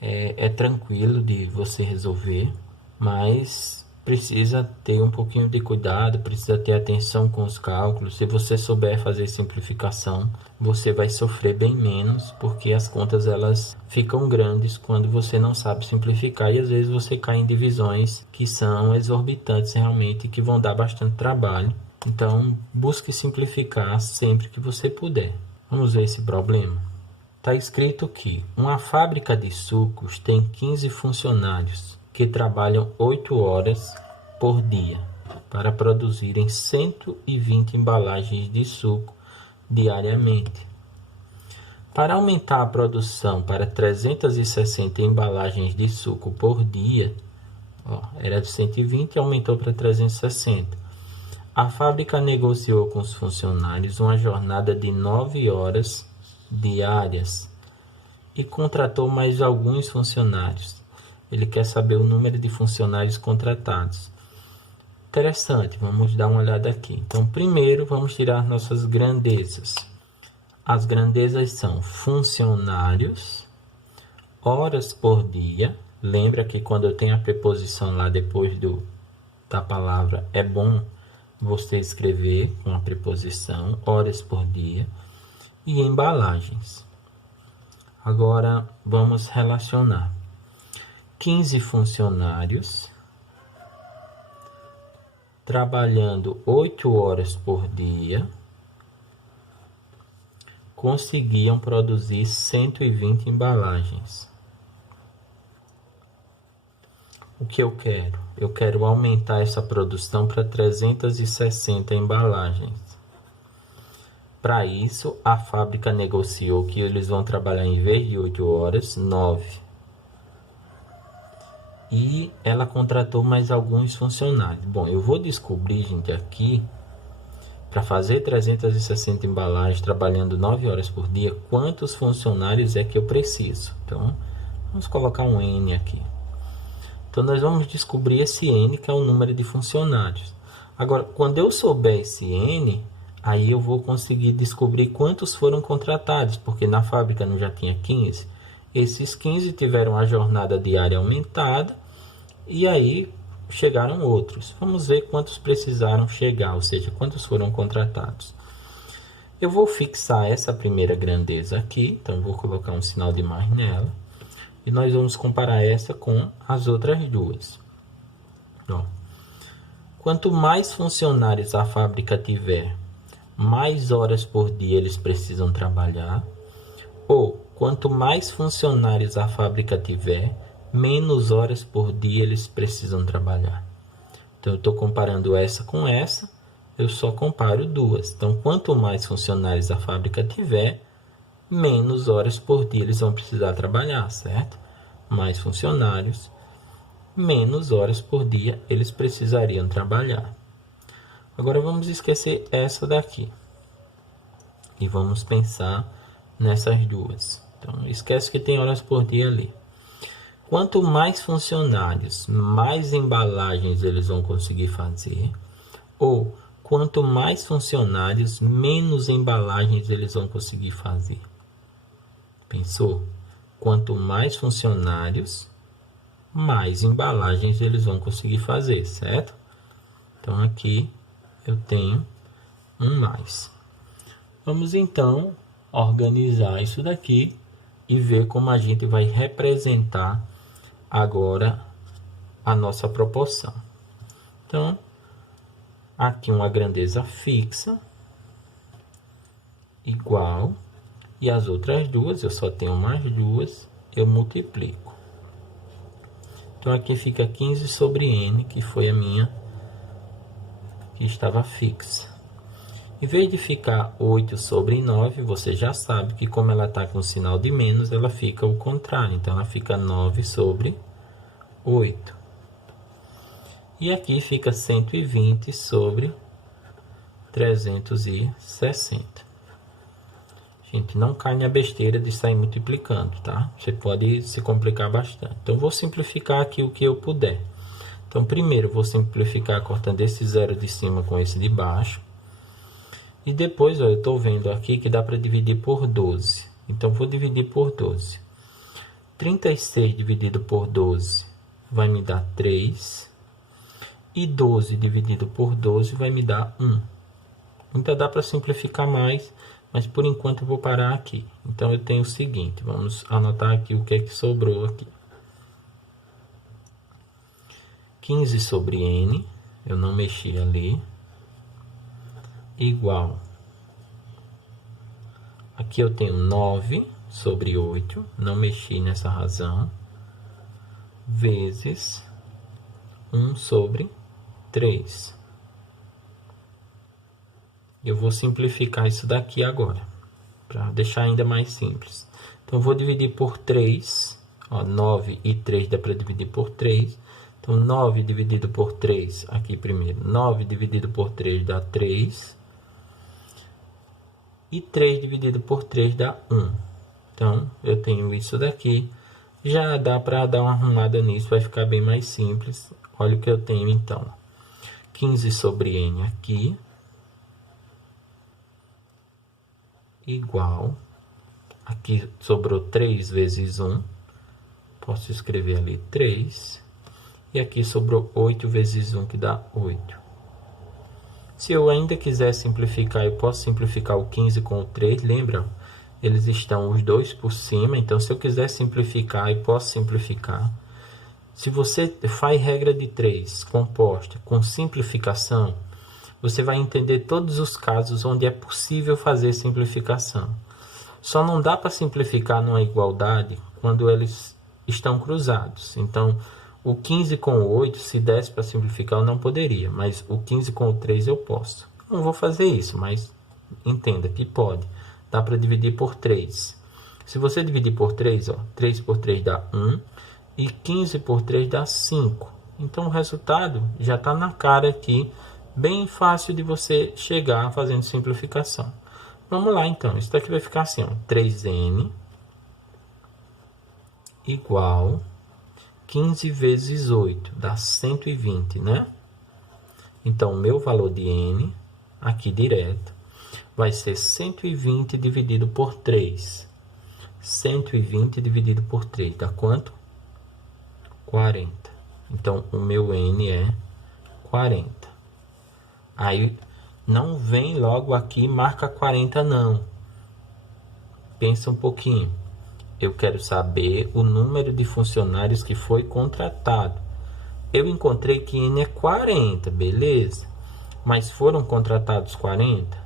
é tranquilo de você resolver, mas precisa ter um pouquinho de cuidado, precisa ter atenção com os cálculos. Se você souber fazer simplificação, você vai sofrer bem menos, porque as contas elas ficam grandes quando você não sabe simplificar, e às vezes você cai em divisões que são exorbitantes realmente, que vão dar bastante trabalho. Então, busque simplificar sempre que você puder. Vamos ver esse problema. Está escrito que uma fábrica de sucos tem 15 funcionários que trabalham 8 horas por dia para produzirem 120 embalagens de suco diariamente. Para aumentar a produção para 360 embalagens de suco por dia, era de 120 e aumentou para 360. A fábrica negociou com os funcionários uma jornada de 9 horas diárias e contratou mais alguns funcionários. Ele quer saber o número de funcionários contratados. Interessante, vamos dar uma olhada aqui. Então, primeiro vamos tirar nossas grandezas. As grandezas são funcionários, horas por dia. Lembra que quando eu tenho a preposição lá depois da palavra, é bom você escrever com a preposição, horas por dia, e embalagens. Agora vamos relacionar. 15 funcionários trabalhando 8 horas por dia conseguiam produzir 120 embalagens. O que eu quero? Eu quero aumentar essa produção para 360 embalagens. Para isso, a fábrica negociou que eles vão trabalhar em vez de 8 horas, 9. E ela contratou mais alguns funcionários. Bom, eu vou descobrir, gente, aqui, para fazer 360 embalagens trabalhando 9 horas por dia, quantos funcionários é que eu preciso. Então, vamos colocar um N aqui. Então, nós vamos descobrir esse N, que é o número de funcionários. Agora, quando eu souber esse N, aí eu vou conseguir descobrir quantos foram contratados, porque na fábrica não já tinha 15. Esses 15 tiveram a jornada diária aumentada, e aí chegaram outros. Vamos ver quantos precisaram chegar, ou seja, quantos foram contratados. Eu vou fixar essa primeira grandeza aqui, então vou colocar um sinal de mais nela. E nós vamos comparar essa com as outras duas. Quanto mais funcionários a fábrica tiver, mais horas por dia eles precisam trabalhar. Ou, quanto mais funcionários a fábrica tiver, menos horas por dia eles precisam trabalhar. Então, eu estou comparando essa com essa, eu só comparo duas. Então, quanto mais funcionários a fábrica tiver, menos horas por dia eles vão precisar trabalhar, certo? Mais funcionários, menos horas por dia eles precisariam trabalhar. Agora, vamos esquecer essa daqui. E vamos pensar nessas duas. Então, esquece que tem horas por dia ali. Quanto mais funcionários, mais embalagens eles vão conseguir fazer. Ou, quanto mais funcionários, menos embalagens eles vão conseguir fazer. Pensou? Quanto mais funcionários, mais embalagens eles vão conseguir fazer, certo? Então, aqui eu tenho um mais. Vamos, então, organizar isso daqui e ver como a gente vai representar agora a nossa proporção. Então, aqui uma grandeza fixa, igual, e as outras duas, eu só tenho mais duas, eu multiplico. Então, aqui fica 15 sobre N, que foi a minha, que estava fixa. Em vez de ficar 8 sobre 9, você já sabe que como ela está com o sinal de menos, ela fica o contrário. Então, ela fica 9 sobre 8. E aqui fica 120 sobre 360. Gente, não cai na besteira de sair multiplicando, tá? Você pode se complicar bastante. Então, vou simplificar aqui o que eu puder. Então, primeiro, vou simplificar cortando esse zero de cima com esse de baixo. E depois, ó, eu estou vendo aqui que dá para dividir por 12. Então, vou dividir por 12. 36 dividido por 12 vai me dar 3. E 12 dividido por 12 vai me dar 1. Então, dá para simplificar mais, mas por enquanto eu vou parar aqui. Então, eu tenho o seguinte, vamos anotar aqui o que é que sobrou aqui. 15 sobre N, eu não mexi ali, igual. Aqui eu tenho 9 sobre 8, não mexi nessa razão, vezes 1 sobre 3. Eu vou simplificar isso daqui agora, para deixar ainda mais simples. Então, eu vou dividir por 3. Ó, 9 e 3 dá para dividir por 3. Então, 9 dividido por 3, aqui primeiro. 9 dividido por 3 dá 3. E 3 dividido por 3 dá 1. Então, eu tenho isso daqui. Já dá para dar uma arrumada nisso, vai ficar bem mais simples. Olha o que eu tenho, então. 15 sobre n aqui. Igual. Aqui sobrou 3 vezes 1. Posso escrever ali 3. E aqui sobrou 8 vezes 1, que dá 8. Se eu ainda quiser simplificar, eu posso simplificar o 15 com o 3. Lembra? Eles estão os dois por cima. Então, se eu quiser simplificar, eu posso simplificar. Se você faz regra de 3 composta com simplificação, você vai entender todos os casos onde é possível fazer simplificação. Só não dá para simplificar numa igualdade quando eles estão cruzados. Então, o 15 com o 8, se desse para simplificar, eu não poderia. Mas o 15 com o 3 eu posso. Não vou fazer isso, mas entenda que pode. Dá para dividir por 3. Se você dividir por 3, ó, 3 por 3 dá 1. E 15 por 3 dá 5. Então, o resultado já está na cara aqui. Bem fácil de você chegar fazendo simplificação. Vamos lá, então. Isso daqui vai ficar assim, ó, 3n igual 15 vezes 8, dá 120, né? Então, o meu valor de n, aqui direto, vai ser 120 dividido por 3. 120 dividido por 3, dá quanto? 40. Então, o meu n é 40. Aí, não vem logo aqui e marca 40, não. Pensa um pouquinho. Eu quero saber o número de funcionários que foi contratado. Eu encontrei que n é 40, beleza? Mas foram contratados 40?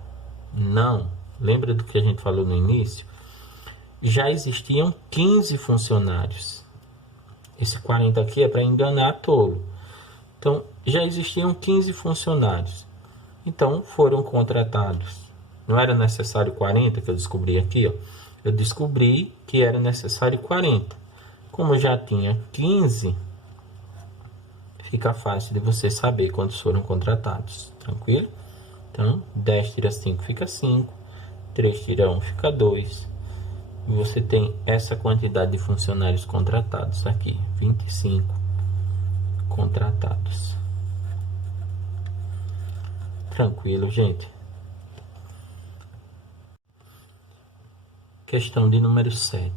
Não. Lembra do que a gente falou no início? Já existiam 15 funcionários. Esse 40 aqui é para enganar tolo. Então, já existiam 15 funcionários. Então, foram contratados. Não era necessário 40, que eu descobri aqui, ó. Eu descobri que era necessário 40. Como já tinha 15, fica fácil de você saber quantos foram contratados. Tranquilo? Então, 10 tira 5 fica 5. 3 tira 1 fica 2. E você tem essa quantidade de funcionários contratados aqui. 25 contratados. Tranquilo, gente. Questão de número 7.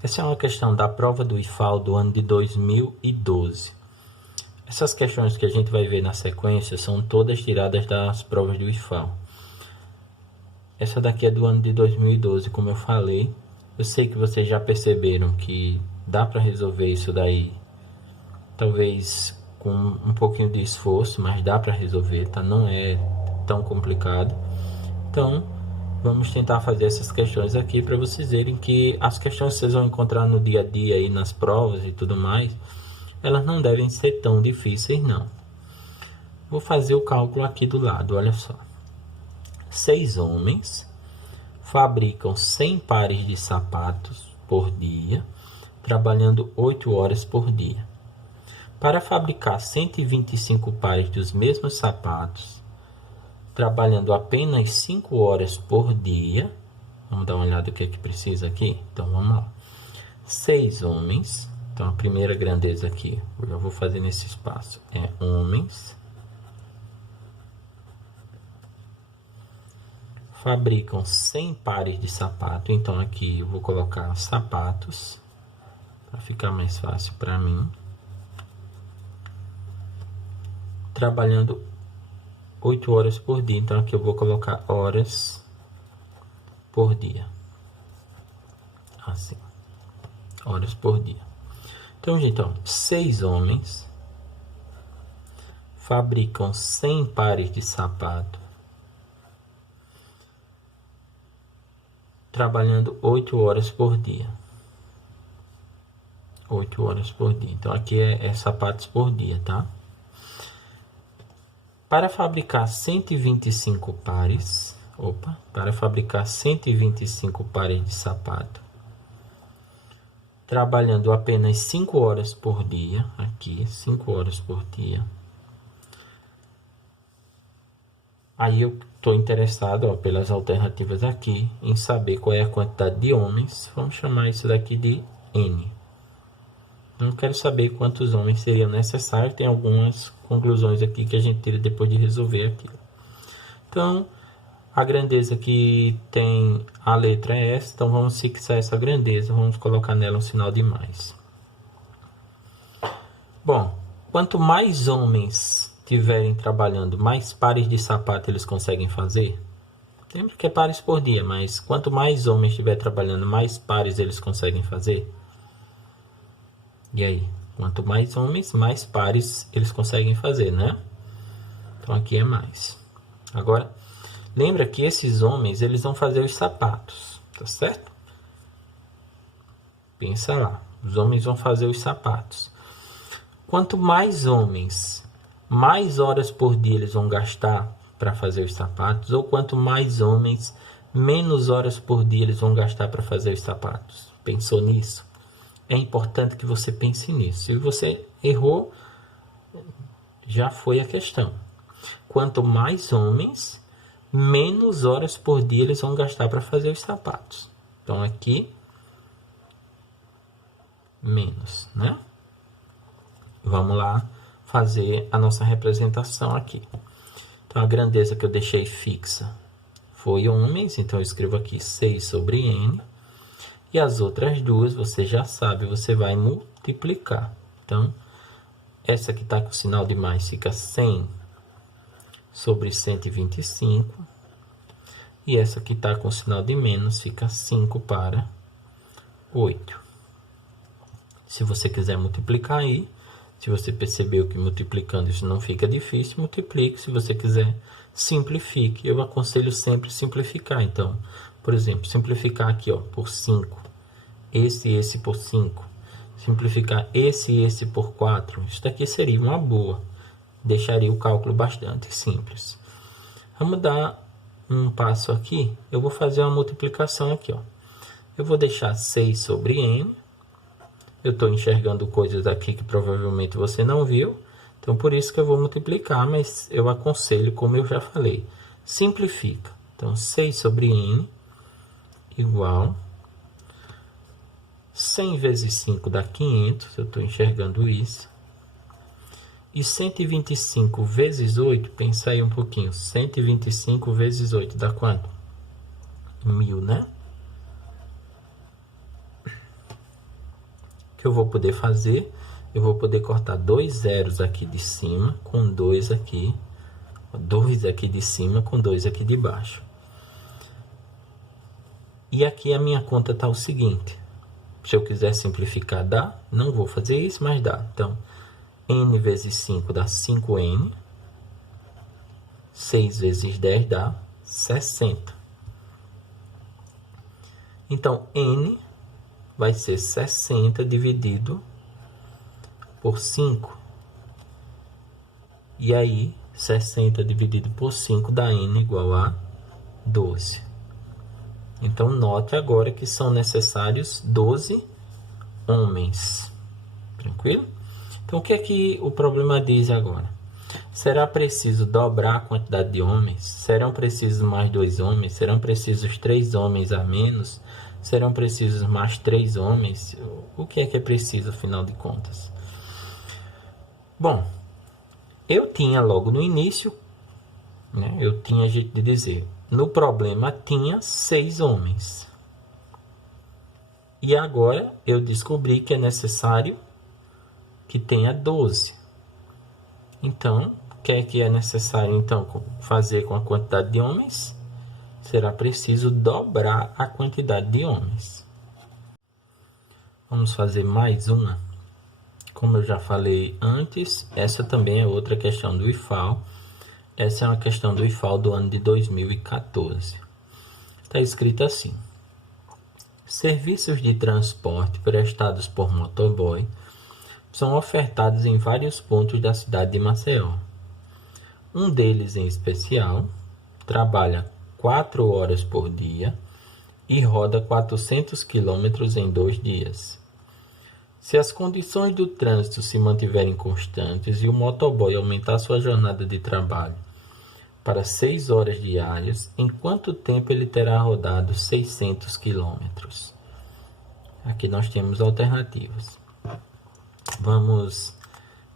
Essa é uma questão da prova do IFAL do ano de 2012. Essas questões que a gente vai ver na sequência são todas tiradas das provas do IFAL. Essa daqui é do ano de 2012, como eu falei. Eu sei que vocês já perceberam que dá para resolver isso daí, talvez com um pouquinho de esforço, mas dá para resolver, tá? Não é tão complicado. Então, vamos tentar fazer essas questões aqui para vocês verem que as questões que vocês vão encontrar no dia a dia aí nas provas e tudo mais, elas não devem ser tão difíceis, não. Vou fazer o cálculo aqui do lado, olha só. 6 homens fabricam 100 pares de sapatos por dia, trabalhando 8 horas por dia. Para fabricar 125 pares dos mesmos sapatos, trabalhando apenas 5 horas por dia, vamos dar uma olhada no que é que precisa aqui? Então, vamos lá. 6 homens, então a primeira grandeza aqui, eu já vou fazer nesse espaço, é homens, fabricam 100 pares de sapato, então aqui eu vou colocar sapatos, para ficar mais fácil para mim. Trabalhando 8 horas por dia, então aqui eu vou colocar horas por dia. Assim, horas por dia. Então, gente, ó, 6 homens fabricam 100 pares de sapato, trabalhando 8 horas por dia. 8 horas por dia. Então aqui é sapatos por dia, tá? Para fabricar 125 pares, para fabricar 125 pares de sapato, trabalhando apenas 5 horas por dia, aqui, 5 horas por dia. Aí eu estou interessado, ó, pelas alternativas aqui, em saber qual é a quantidade de homens. Vamos chamar isso daqui de N. Eu quero saber quantos homens seriam necessários. Tem algumas conclusões aqui que a gente tira depois de resolver aquilo. Então, a grandeza que tem a letra é essa. Então, vamos fixar essa grandeza. Vamos colocar nela um sinal de mais. Bom, quanto mais homens tiverem trabalhando, mais pares de sapato eles conseguem fazer. Lembra que é pares por dia, mas quanto mais homens estiver trabalhando, mais pares eles conseguem fazer. E aí? Quanto mais homens, mais pares eles conseguem fazer, né? Então aqui é mais. Agora, lembra que esses homens, eles vão fazer os sapatos, tá certo? Pensa lá, os homens vão fazer os sapatos. Quanto mais homens, mais horas por dia eles vão gastar para fazer os sapatos, ou quanto mais homens, menos horas por dia eles vão gastar para fazer os sapatos. Pensou nisso? É importante que você pense nisso. Se você errou, já foi a questão. Quanto mais homens, menos horas por dia eles vão gastar para fazer os sapatos. Então aqui, menos, né? Vamos lá fazer a nossa representação aqui. Então, a grandeza que eu deixei fixa foi homens. Então, eu escrevo aqui 6 sobre N. E as outras duas, você já sabe, você vai multiplicar. Então, essa que está com o sinal de mais fica 100 sobre 125. E essa que está com o sinal de menos fica 5 para 8. Se você quiser multiplicar aí, se você percebeu que multiplicando isso não fica difícil, multiplique. Se você quiser, simplifique. Eu aconselho sempre simplificar. Então, por exemplo, simplificar aqui, ó, por 5. Esse e esse por 5. Simplificar esse e esse por 4. Isso daqui seria uma boa. Deixaria o cálculo bastante simples. Vamos dar um passo aqui. Eu vou fazer uma multiplicação aqui, ó. Eu vou deixar 6 sobre N. Eu estou enxergando coisas aqui que provavelmente você não viu. Então, por isso que eu vou multiplicar, mas eu aconselho, como eu já falei, simplifica. Então, 6 sobre N igual 100 vezes 5 dá 500. Eu estou enxergando isso. E 125 vezes 8, pensa aí um pouquinho. 125 vezes 8 dá quanto? 1000, né? Que eu vou poder fazer, eu vou poder cortar 2 zeros aqui de cima com 2 aqui, 2 aqui de cima com 2 aqui de baixo. E aqui a minha conta está o seguinte, se eu quiser simplificar dá, não vou fazer isso, mas dá. Então, N vezes 5 dá 5N, 6 vezes 10 dá 60. Então, N vai ser 60 dividido por 5. E aí, 60 dividido por 5 dá N igual a 12. Então, note agora que são necessários 12 homens. Tranquilo? Então, o que é que o problema diz agora? Será preciso dobrar a quantidade de homens? Serão precisos mais 2 homens? Serão precisos 3 homens a menos? Serão precisos mais 3 homens? O que é preciso, afinal de contas? Bom, eu tinha logo no início, né, eu tinha jeito de dizer, no problema tinha 6 homens. E agora eu descobri que é necessário que tenha 12. Então, o que é necessário então fazer com a quantidade de homens? Será preciso dobrar a quantidade de homens. Vamos fazer mais uma. Como eu já falei antes, essa também é outra questão do IFAL. Essa é uma questão do IFAL do ano de 2014. Está escrito assim. Serviços de transporte prestados por motoboy são ofertados em vários pontos da cidade de Maceió. Um deles, em especial, trabalha 4 horas por dia e roda 400 quilômetros em 2 dias. Se as condições do trânsito se mantiverem constantes e o motoboy aumentar sua jornada de trabalho para 6 horas diárias, em quanto tempo ele terá rodado 600 quilômetros? Aqui nós temos alternativas. Vamos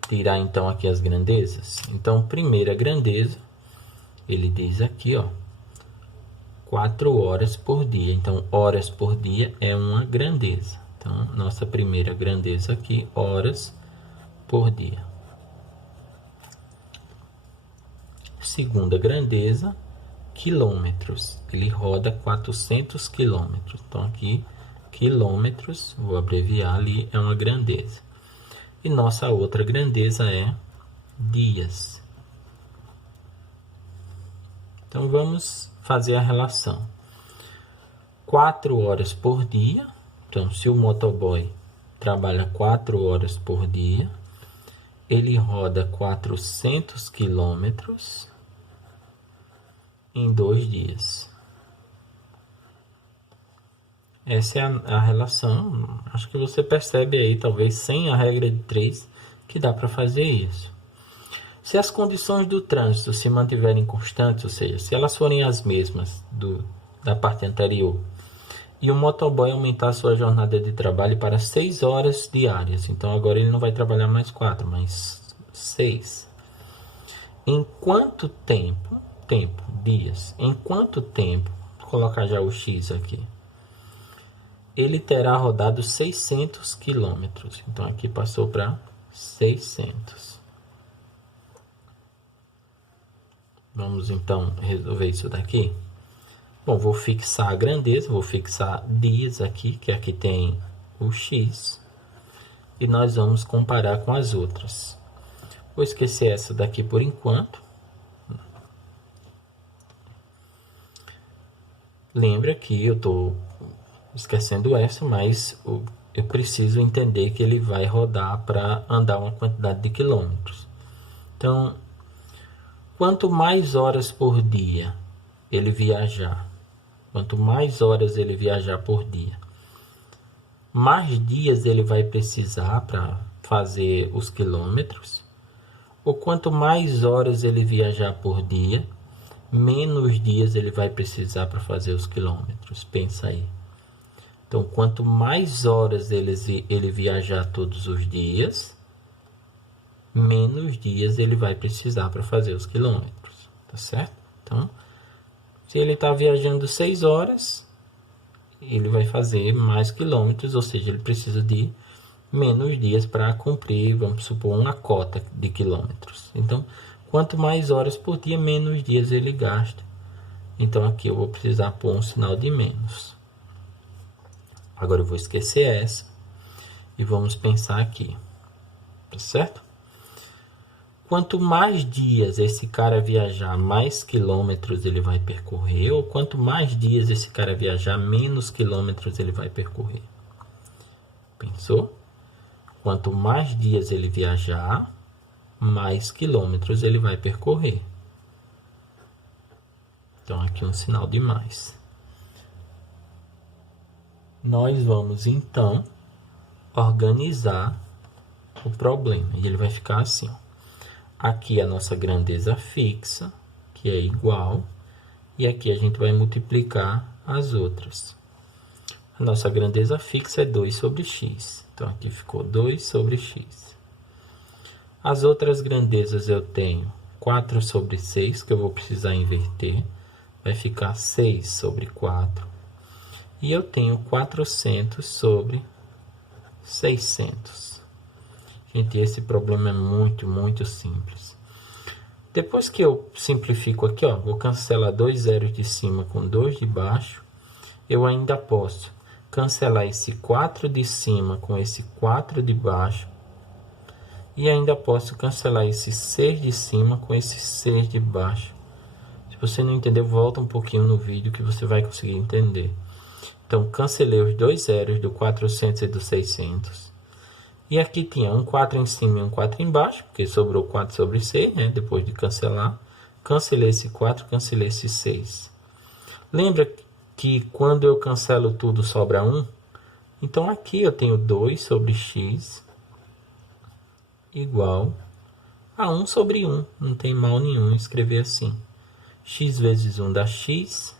tirar então aqui as grandezas. Então, primeira grandeza, ele diz aqui, 4 horas por dia. Então, horas por dia é uma grandeza. Então, nossa primeira grandeza aqui, horas por dia. Segunda grandeza, quilômetros. Ele roda 400 quilômetros. Então, aqui, quilômetros, vou abreviar ali, é uma grandeza. E nossa outra grandeza é dias. Então, vamos fazer a relação. 4 horas por dia. Então, se o motoboy trabalha 4 horas por dia, ele roda 400 quilômetros em 2 dias. Essa é a relação. Acho que você percebe aí, talvez sem a regra de 3, que dá para fazer isso. Se as condições do trânsito se mantiverem constantes, ou seja, se elas forem as mesmas da parte anterior, e o motoboy aumentar sua jornada de trabalho para 6 horas diárias, então agora ele não vai trabalhar mais 4, mas 6. Em quanto tempo, dias, em quanto tempo, vou colocar já o X aqui, ele terá rodado 600 quilômetros. Então aqui passou para 600. Vamos então resolver isso daqui. Bom, vou fixar a grandeza, vou fixar dias aqui, que aqui tem o X. E nós vamos comparar com as outras. Vou esquecer essa daqui por enquanto. Lembra que eu estou esquecendo essa, mas eu preciso entender que ele vai rodar para andar uma quantidade de quilômetros. Então, quanto mais horas por dia ele viajar, quanto mais horas ele viajar por dia, mais dias ele vai precisar para fazer os quilômetros, ou quanto mais horas ele viajar por dia, menos dias ele vai precisar para fazer os quilômetros. Pensa aí. Então, quanto mais horas ele viajar todos os dias, menos dias ele vai precisar para fazer os quilômetros. Tá certo? Então, se ele está viajando 6 horas, ele vai fazer mais quilômetros, ou seja, ele precisa de menos dias para cumprir, vamos supor, uma cota de quilômetros. Então, quanto mais horas por dia, menos dias ele gasta. Então, aqui eu vou precisar pôr um sinal de menos. Agora eu vou esquecer essa e vamos pensar aqui, tá certo? Quanto mais dias esse cara viajar, mais quilômetros ele vai percorrer, ou quanto mais dias esse cara viajar, menos quilômetros ele vai percorrer. Pensou? Quanto mais dias ele viajar, mais quilômetros ele vai percorrer. Então aqui um sinal de mais. Nós vamos então organizar o problema. E ele vai ficar assim. Aqui a nossa grandeza fixa, que é igual. E aqui a gente vai multiplicar as outras. A nossa grandeza fixa é 2 sobre x. Então aqui ficou 2 sobre x. As outras grandezas eu tenho 4 sobre 6, que eu vou precisar inverter. Vai ficar 6 sobre 4. E eu tenho 400 sobre 600. Gente, esse problema é muito, muito simples. Depois que eu simplifico aqui, vou cancelar 2 zeros de cima com 2 de baixo. Eu ainda posso cancelar esse 4 de cima com esse 4 de baixo. E ainda posso cancelar esse 6 de cima com esse 6 de baixo. Se você não entendeu, volta um pouquinho no vídeo que você vai conseguir entender. Então, cancelei os dois zeros do 400 e do 600. E aqui tinha um 4 em cima e um 4 embaixo, porque sobrou 4 sobre 6, né? Depois de cancelar. Cancelei esse 4, cancelei esse 6. Lembra que quando eu cancelo tudo sobra 1? Então, aqui eu tenho 2 sobre x igual a 1 sobre 1. Não tem mal nenhum escrever assim. X vezes 1 dá x.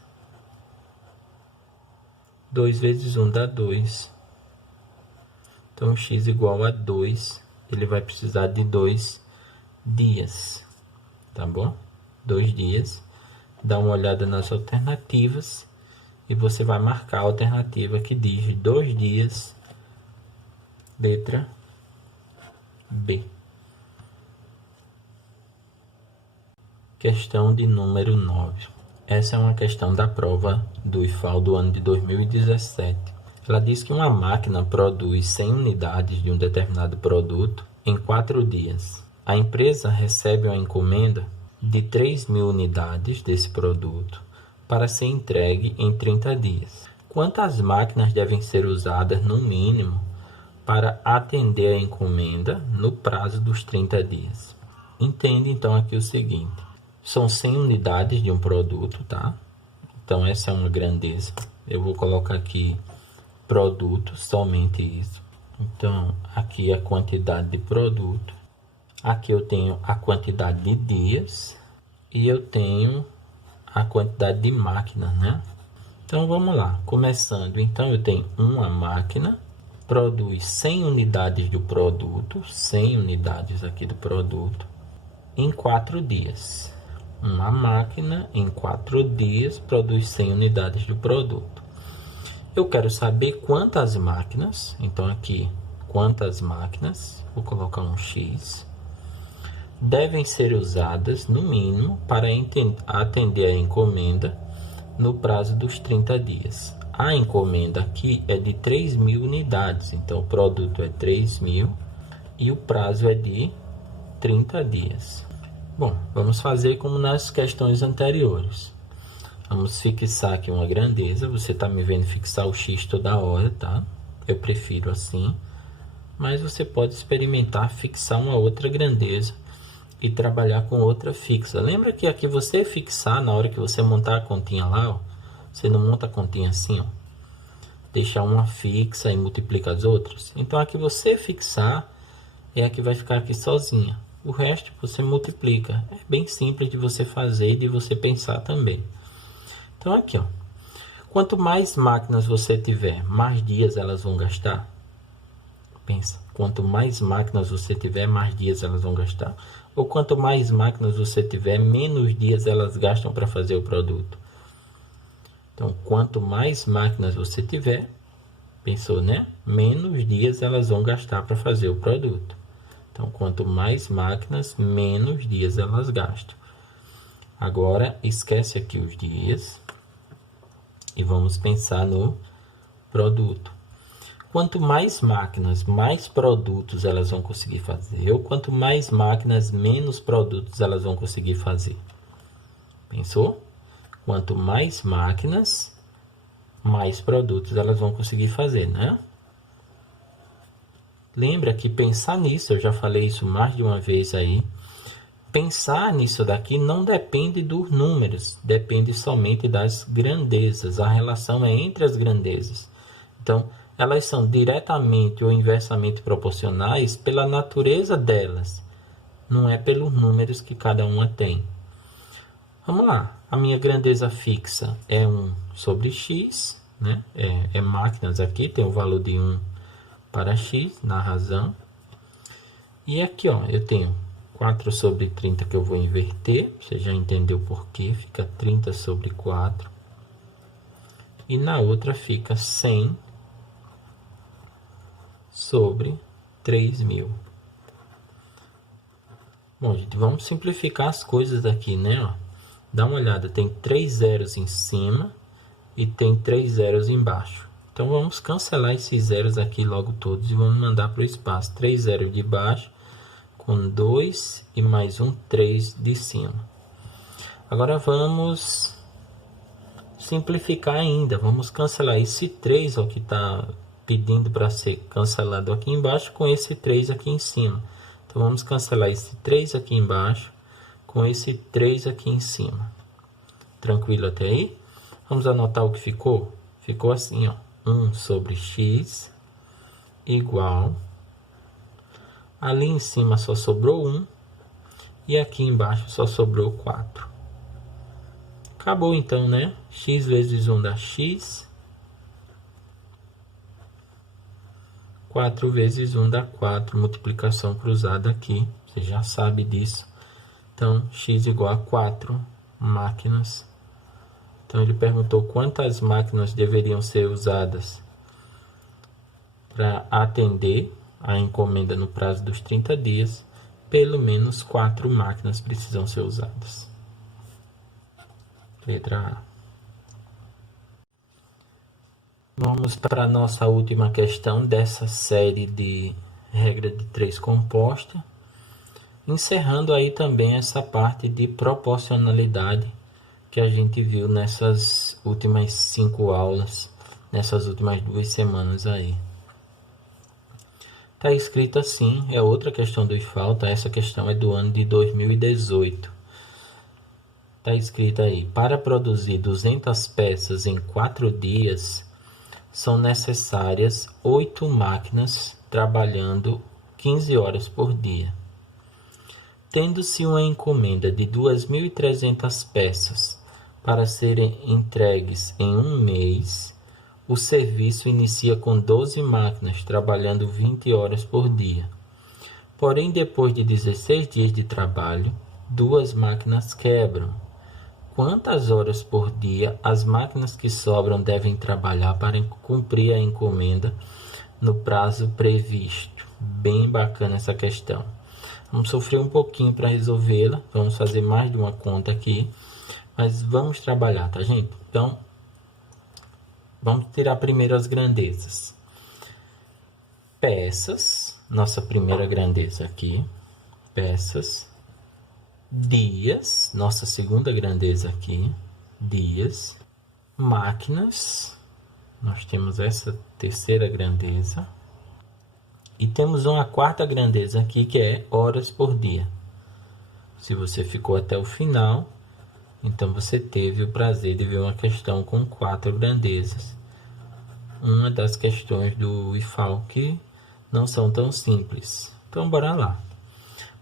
2 vezes 1 dá 2. Então, x igual a 2. Ele vai precisar de 2 dias. Tá bom? 2 dias. Dá uma olhada nas alternativas. E você vai marcar a alternativa que diz 2 dias. Letra B. Questão de número 9. Essa é uma questão da prova do IFAL do ano de 2017. Ela diz que uma máquina produz 100 unidades de um determinado produto em 4 dias. A empresa recebe uma encomenda de 3.000 unidades desse produto para ser entregue em 30 dias. Quantas máquinas devem ser usadas no mínimo para atender a encomenda no prazo dos 30 dias? Entende então aqui o seguinte. São 100 unidades de um produto, tá? Então, essa é uma grandeza. Eu vou colocar aqui produto, somente isso. Então, aqui a quantidade de produto. Aqui eu tenho a quantidade de dias. E eu tenho a quantidade de máquinas, né? Então, vamos lá. Começando, então, eu tenho uma máquina. Produz 100 unidades do produto. 100 unidades aqui do produto. Em 4 dias. Uma máquina em 4 dias produz 100 unidades do produto. Eu quero saber quantas máquinas. Então aqui, quantas máquinas. Vou colocar um X. Devem ser usadas no mínimo para atender a encomenda no prazo dos 30 dias. A encomenda aqui é de 3.000 unidades. Então o produto é 3.000 e o prazo é de 30 dias. Bom, vamos fazer como nas questões anteriores. Vamos fixar aqui uma grandeza. Você está me vendo fixar o X toda hora, tá? Eu prefiro assim. Mas você pode experimentar fixar uma outra grandeza e trabalhar com outra fixa. Lembra que aqui você fixar, na hora que você montar a continha lá, ó, você não monta a continha assim, ó. Deixar uma fixa e multiplica as outras. Então aqui você fixar é a que vai ficar aqui sozinha. O resto você multiplica. É bem simples de você fazer e de você pensar também. Então aqui, ó. Quanto mais máquinas você tiver, mais dias elas vão gastar. Pensa. Quanto mais máquinas você tiver, mais dias elas vão gastar. Ou quanto mais máquinas você tiver, menos dias elas gastam para fazer o produto. Então, quanto mais máquinas você tiver, pensou, né? Menos dias elas vão gastar para fazer o produto. Então, quanto mais máquinas, menos dias elas gastam. Agora, esquece aqui os dias e vamos pensar no produto. Quanto mais máquinas, mais produtos elas vão conseguir fazer. Ou quanto mais máquinas, menos produtos elas vão conseguir fazer. Pensou? Quanto mais máquinas, mais produtos elas vão conseguir fazer, né? Lembra que pensar nisso, eu já falei isso mais de uma vez aí. Pensar nisso daqui não depende dos números, depende somente das grandezas. A relação é entre as grandezas. Então, elas são diretamente ou inversamente proporcionais pela natureza delas. Não é pelos números que cada uma tem. Vamos lá. A minha grandeza fixa é 1 sobre x, né? É máquinas aqui, tem o valor de 1 para x na razão. E aqui, ó, eu tenho 4 sobre 30 que eu vou inverter. Você já entendeu por quê? Fica 30 sobre 4. E na outra fica 100 sobre 3.000. Bom, gente, vamos simplificar as coisas aqui, né? Ó, dá uma olhada, tem 3 zeros em cima e tem 3 zeros embaixo. Então, vamos cancelar esses zeros aqui logo todos e vamos mandar para o espaço. 3 zeros de baixo com 2 e mais um 3 de cima. Agora, vamos simplificar ainda. Vamos cancelar esse 3, ó, que está pedindo para ser cancelado aqui embaixo, com esse 3 aqui em cima. Então, vamos cancelar esse 3 aqui embaixo, com esse 3 aqui em cima. Tranquilo até aí? Vamos anotar o que ficou? Ficou assim, ó. 1 sobre x igual... Ali em cima só sobrou 1. E aqui embaixo só sobrou 4. Acabou então, né? X vezes 1 dá x. 4 vezes 1 dá 4. Multiplicação cruzada aqui. Você já sabe disso. Então, x igual a 4 máquinas. Então, ele perguntou quantas máquinas deveriam ser usadas para atender a encomenda no prazo dos 30 dias. Pelo menos 4 máquinas precisam ser usadas. Letra A. Vamos para a nossa última questão dessa série de regra de 3 composta. Encerrando aí também essa parte de proporcionalidade que a gente viu nessas últimas 5 aulas, nessas últimas 2 semanas aí. Está escrito assim, é outra questão do IFAL, tá? Essa questão é do ano de 2018. Está escrito aí, para produzir 200 peças em 4 dias, são necessárias 8 máquinas trabalhando 15 horas por dia. Tendo-se uma encomenda de 2.300 peças para serem entregues em um mês, o serviço inicia com 12 máquinas trabalhando 20 horas por dia. Porém, depois de 16 dias de trabalho, 2 máquinas quebram. Quantas horas por dia as máquinas que sobram devem trabalhar para cumprir a encomenda no prazo previsto? Bem bacana essa questão. Vamos sofrer um pouquinho para resolvê-la. Vamos fazer mais de uma conta aqui. Mas vamos trabalhar, tá, gente? Então, vamos tirar primeiro as grandezas. Peças, nossa primeira grandeza aqui. Peças. Dias, nossa segunda grandeza aqui. Dias. Máquinas. Nós temos essa terceira grandeza. E temos uma quarta grandeza aqui, que é horas por dia. Se você ficou até o final, então você teve o prazer de ver uma questão com 4 grandezas. Uma das questões do IFAL que não são tão simples. Então, bora lá.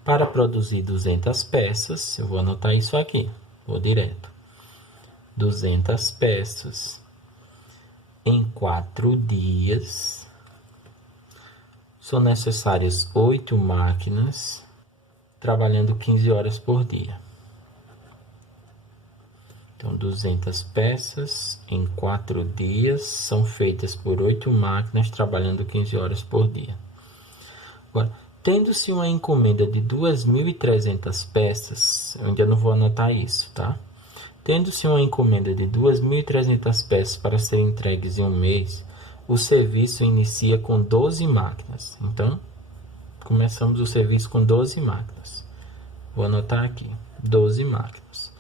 Para produzir 200 peças, eu vou anotar isso aqui. Vou direto. 200 peças em 4 dias. São necessárias 8 máquinas trabalhando 15 horas por dia. Então, 200 peças em 4 dias são feitas por 8 máquinas trabalhando 15 horas por dia. Agora, tendo-se uma encomenda de 2.300 peças, eu ainda não vou anotar isso, tá? Tendo-se uma encomenda de 2.300 peças para serem entregues em um mês, o serviço inicia com 12 máquinas. Então, começamos o serviço com 12 máquinas. Vou anotar aqui, 12 máquinas.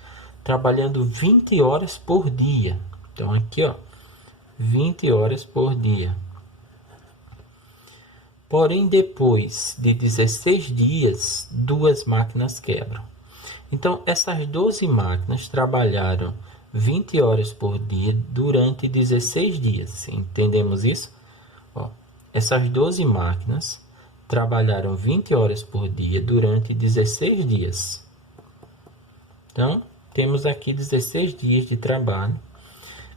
Trabalhando 20 horas por dia. Então, aqui, ó, 20 horas por dia. Porém, depois de 16 dias, 2 máquinas quebram. Então, essas 12 máquinas trabalharam 20 horas por dia durante 16 dias. Entendemos isso? Ó, essas 12 máquinas trabalharam 20 horas por dia durante 16 dias. Então, temos aqui 16 dias de trabalho.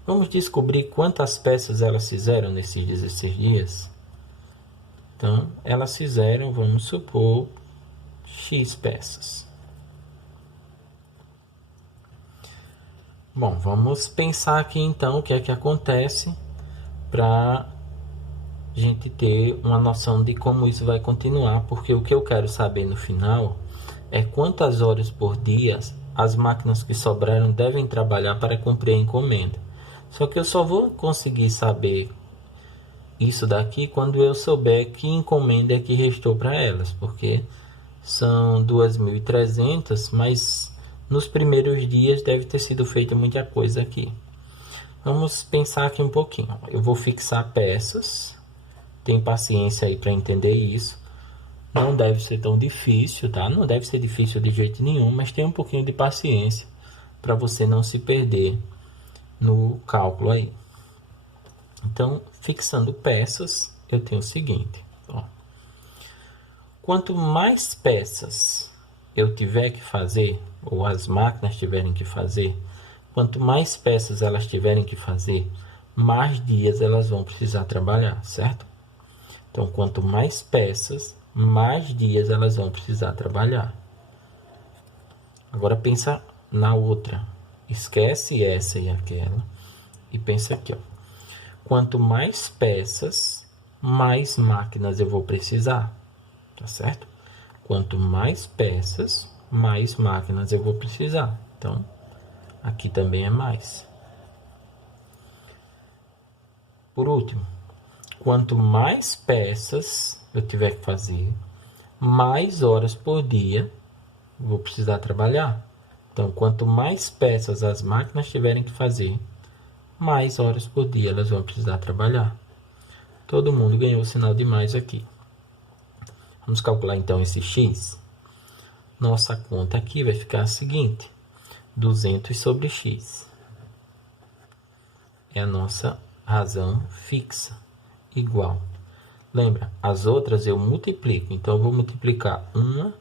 Vamos descobrir quantas peças elas fizeram nesses 16 dias? Então, elas fizeram, vamos supor, X peças. Bom, vamos pensar aqui então o que é que acontece para a gente ter uma noção de como isso vai continuar, porque o que eu quero saber no final é quantas horas por dia as máquinas que sobraram devem trabalhar para cumprir a encomenda. Só que eu só vou conseguir saber isso daqui quando eu souber que encomenda é que restou para elas, porque são 2.300, mas nos primeiros dias deve ter sido feita muita coisa aqui. Vamos pensar aqui um pouquinho. Eu vou fixar peças. Tem paciência aí para entender isso. Não deve ser tão difícil, tá? Não deve ser difícil de jeito nenhum, mas tem um pouquinho de paciência para você não se perder no cálculo aí. Então, fixando peças, eu tenho o seguinte, ó. Quanto mais peças eu tiver que fazer, ou as máquinas tiverem que fazer, quanto mais peças elas tiverem que fazer, mais dias elas vão precisar trabalhar, certo? Então, quanto mais peças, mais dias elas vão precisar trabalhar. Agora pensa na outra. Esquece essa e aquela e pensa aqui, ó. Quanto mais peças, mais máquinas eu vou precisar, tá certo? Quanto mais peças, mais máquinas eu vou precisar. Então, aqui também é mais. Por último, quanto mais peças eu tiver que fazer, mais horas por dia vou precisar trabalhar. Então, quanto mais peças as máquinas tiverem que fazer, mais horas por dia elas vão precisar trabalhar. Todo mundo ganhou o sinal de mais aqui. Vamos calcular então esse x. Nossa conta aqui vai ficar a seguinte: 200 sobre x. É a nossa razão fixa, igual. Lembra, as outras eu multiplico. Então, eu vou multiplicar uma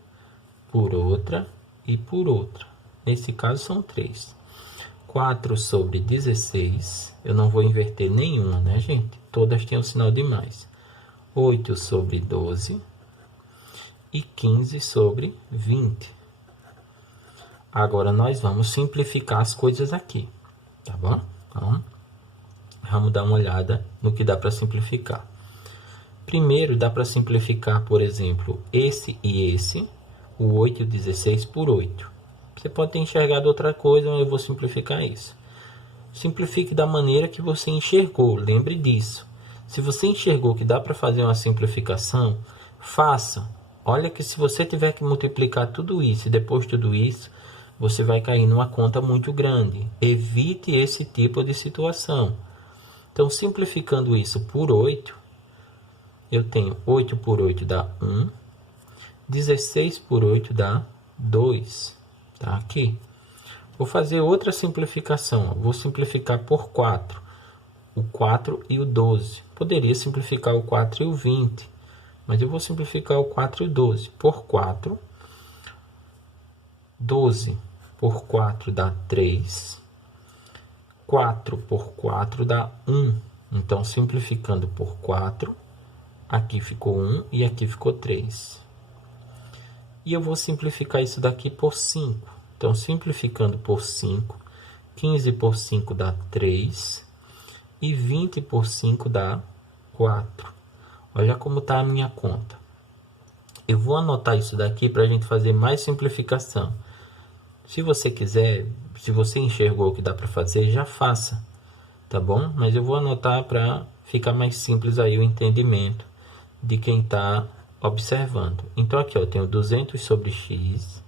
por outra e por outra. Nesse caso, são 3. 4 sobre 16. Eu não vou inverter nenhuma, né, gente? Todas têm o sinal de mais. 8 sobre 12. E 15 sobre 20. Agora, nós vamos simplificar as coisas aqui. Tá bom? Então, vamos dar uma olhada no que dá para simplificar. Primeiro, dá para simplificar, por exemplo, esse e esse, o 8 e o 16 por 8. Você pode ter enxergado outra coisa, mas eu vou simplificar isso. Simplifique da maneira que você enxergou, lembre disso. Se você enxergou que dá para fazer uma simplificação, faça. Olha que se você tiver que multiplicar tudo isso e depois tudo isso, você vai cair numa conta muito grande. Evite esse tipo de situação. Então, simplificando isso por 8, eu tenho 8 por 8 dá 1, 16 por 8 dá 2, tá aqui. Vou fazer outra simplificação, vou simplificar por 4, o 4 e o 12. Poderia simplificar o 4 e o 20, mas eu vou simplificar o 4 e o 12. Por 4, 12 por 4 dá 3, 4 por 4 dá 1. Então, simplificando por 4, aqui ficou 1 e aqui ficou 3. E eu vou simplificar isso daqui por 5. Então, simplificando por 5, 15 por 5 dá 3. E 20 por 5 dá 4. Olha como está a minha conta. Eu vou anotar isso daqui para a gente fazer mais simplificação. Se você quiser, se você enxergou o que dá para fazer, já faça. Tá bom? Mas eu vou anotar para ficar mais simples aí o entendimento de quem está observando. Então, aqui eu tenho 200 sobre x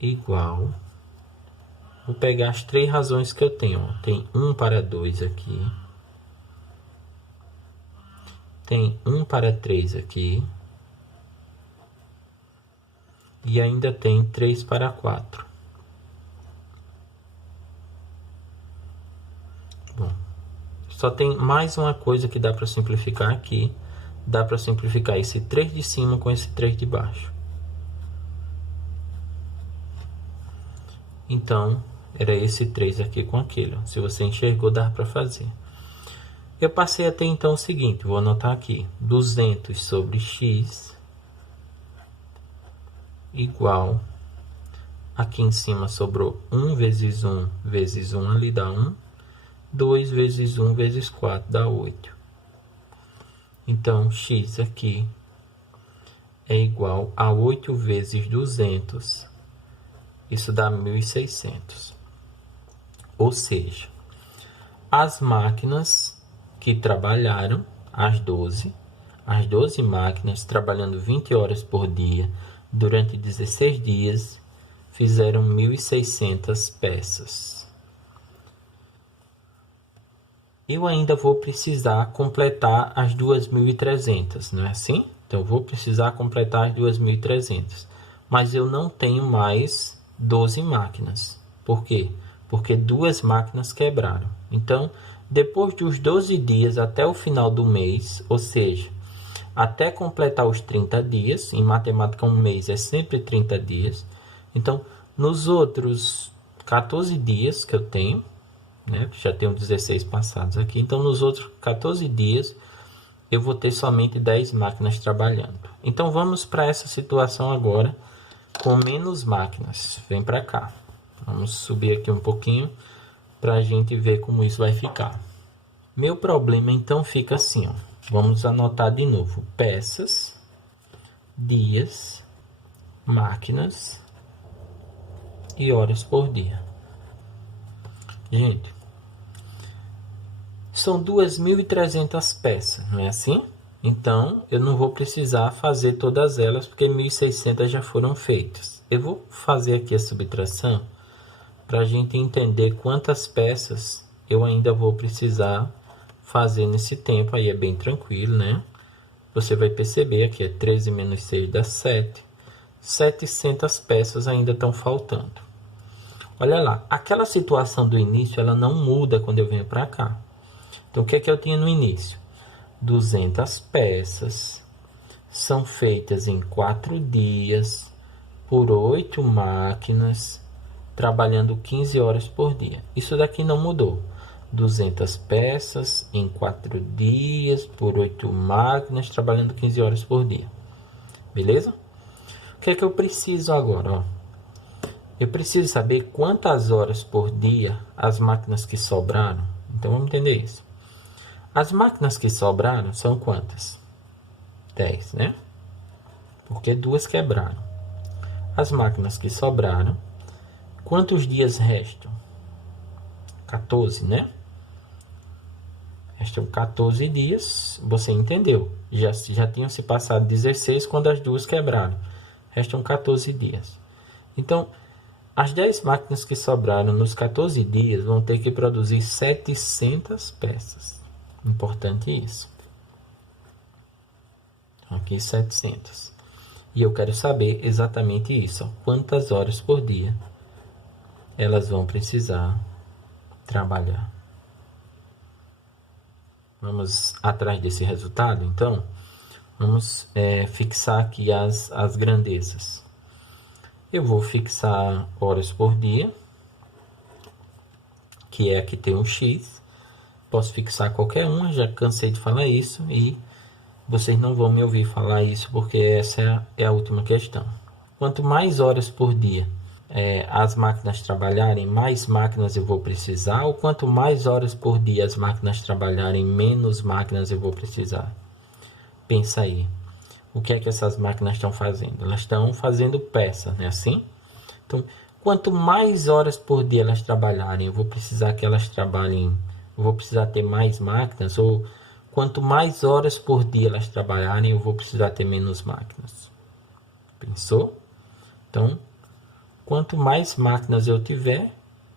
igual. Vou pegar as 3 razões que eu tenho. Ó. Tem 1 para 2 aqui. Tem 1 para 3 aqui. E ainda tem 3 para 4. Bom, só tem mais uma coisa que dá para simplificar aqui. Dá para simplificar esse 3 de cima com esse 3 de baixo. Então, era esse 3 aqui com aquele. Se você enxergou, dá para fazer. Eu passei a ter então o seguinte, vou anotar aqui. 200 sobre x igual. Aqui em cima sobrou 1 vezes 1 vezes 1, ali dá 1. 2 vezes 1 vezes 4 dá 8. Então, x aqui é igual a 8 vezes 200. Isso dá 1.600. Ou seja, as máquinas que trabalharam, as 12 máquinas trabalhando 20 horas por dia durante 16 dias, fizeram 1.600 peças. eu ainda vou precisar completar as 2.300, não é assim? Então, eu vou precisar completar as 2.300. Mas eu não tenho mais 12 máquinas. Por quê? Porque 2 máquinas quebraram. Então, depois dos 12 dias até o final do mês, ou seja, até completar os 30 dias, em matemática um mês é sempre 30 dias. Então, nos outros 14 dias que eu tenho, né, já tenho 16 passados aqui, então nos outros 14 dias eu vou ter somente 10 máquinas trabalhando. Então vamos para essa situação agora com menos máquinas. Vem para cá. Vamos subir aqui um pouquinho para a gente ver como isso vai ficar. Meu problema então fica assim, ó. Vamos anotar de novo: peças, dias, máquinas e horas por dia. Gente, são 2.300 peças, não é assim? Então, eu não vou precisar fazer todas elas, porque 1.600 já foram feitas. Eu vou fazer aqui a subtração para a gente entender quantas peças eu ainda vou precisar fazer nesse tempo. Aí é bem tranquilo, né? Você vai perceber aqui, é 13 menos 6 dá 7. 700 peças ainda estão faltando. Olha lá, aquela situação do início, ela não muda quando eu venho para cá. Então, o que é que eu tinha no início? 200 peças, são feitas em 4 dias, por 8 máquinas, trabalhando 15 horas por dia. Isso daqui não mudou. 200 peças em 4 dias, por 8 máquinas, trabalhando 15 horas por dia. Beleza? O que é que eu preciso agora? Ó? Eu preciso saber quantas horas por dia as máquinas que sobraram. Então, vamos entender isso. As máquinas que sobraram são quantas? 10, né? Porque 2 quebraram. As máquinas que sobraram, quantos dias restam? 14, né? Restam 14 dias. Você entendeu? Já tinham se passado 16 quando as 2 quebraram. Restam 14 dias. Então, as 10 máquinas que sobraram nos 14 dias vão ter que produzir 700 peças. Importante isso. Aqui 700. E eu quero saber exatamente isso. Quantas horas por dia elas vão precisar trabalhar. Vamos atrás desse resultado, então. Vamos fixar aqui as grandezas. Eu vou fixar horas por dia, que é aqui tem um X. Posso fixar qualquer uma, já cansei de falar isso e vocês não vão me ouvir falar isso porque essa é a última questão. Quanto mais horas por dia as máquinas trabalharem, mais máquinas eu vou precisar, ou quanto mais horas por dia as máquinas trabalharem, menos máquinas eu vou precisar? Pensa aí. O que é que essas máquinas estão fazendo? Elas estão fazendo peça, não é assim? Então, quanto mais horas por dia elas trabalharem, eu vou precisar que elas trabalhem, eu vou precisar ter mais máquinas, ou quanto mais horas por dia elas trabalharem, eu vou precisar ter menos máquinas. Pensou? Então, quanto mais máquinas eu tiver,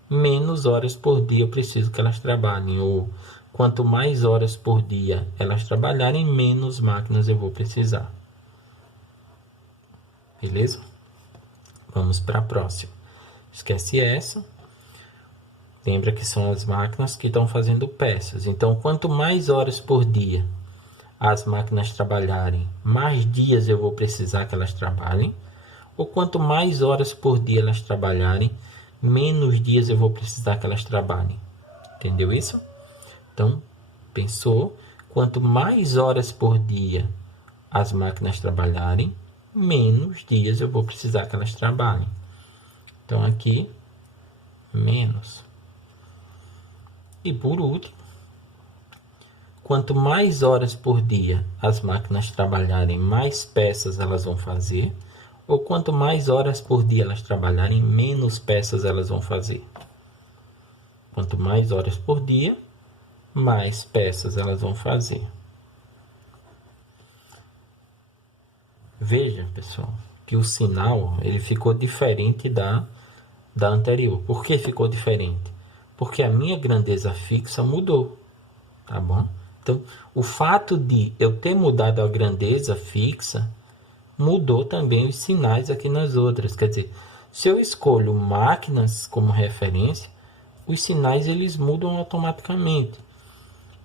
menos horas por dia eu preciso que elas trabalhem, ou quanto mais horas por dia elas trabalharem, menos máquinas eu vou precisar. Beleza? Vamos para a próxima. Esquece essa. Lembra que são as máquinas que estão fazendo peças. Então, quanto mais horas por dia as máquinas trabalharem, mais dias eu vou precisar que elas trabalhem. Ou quanto mais horas por dia elas trabalharem, menos dias eu vou precisar que elas trabalhem. Entendeu isso? Então, pensou? Quanto mais horas por dia as máquinas trabalharem, menos dias eu vou precisar que elas trabalhem. Então, aqui, menos. E por último, quanto mais horas por dia as máquinas trabalharem, mais peças elas vão fazer. Ou quanto mais horas por dia elas trabalharem, menos peças elas vão fazer. Quanto mais horas por dia, mais peças elas vão fazer. Veja, pessoal, que o sinal ele ficou diferente da anterior. Por que ficou diferente? Porque a minha grandeza fixa mudou. tá bom? Então, o fato de eu ter mudado a grandeza fixa, mudou também os sinais aqui nas outras. Quer dizer, se eu escolho máquinas como referência, os sinais eles mudam automaticamente.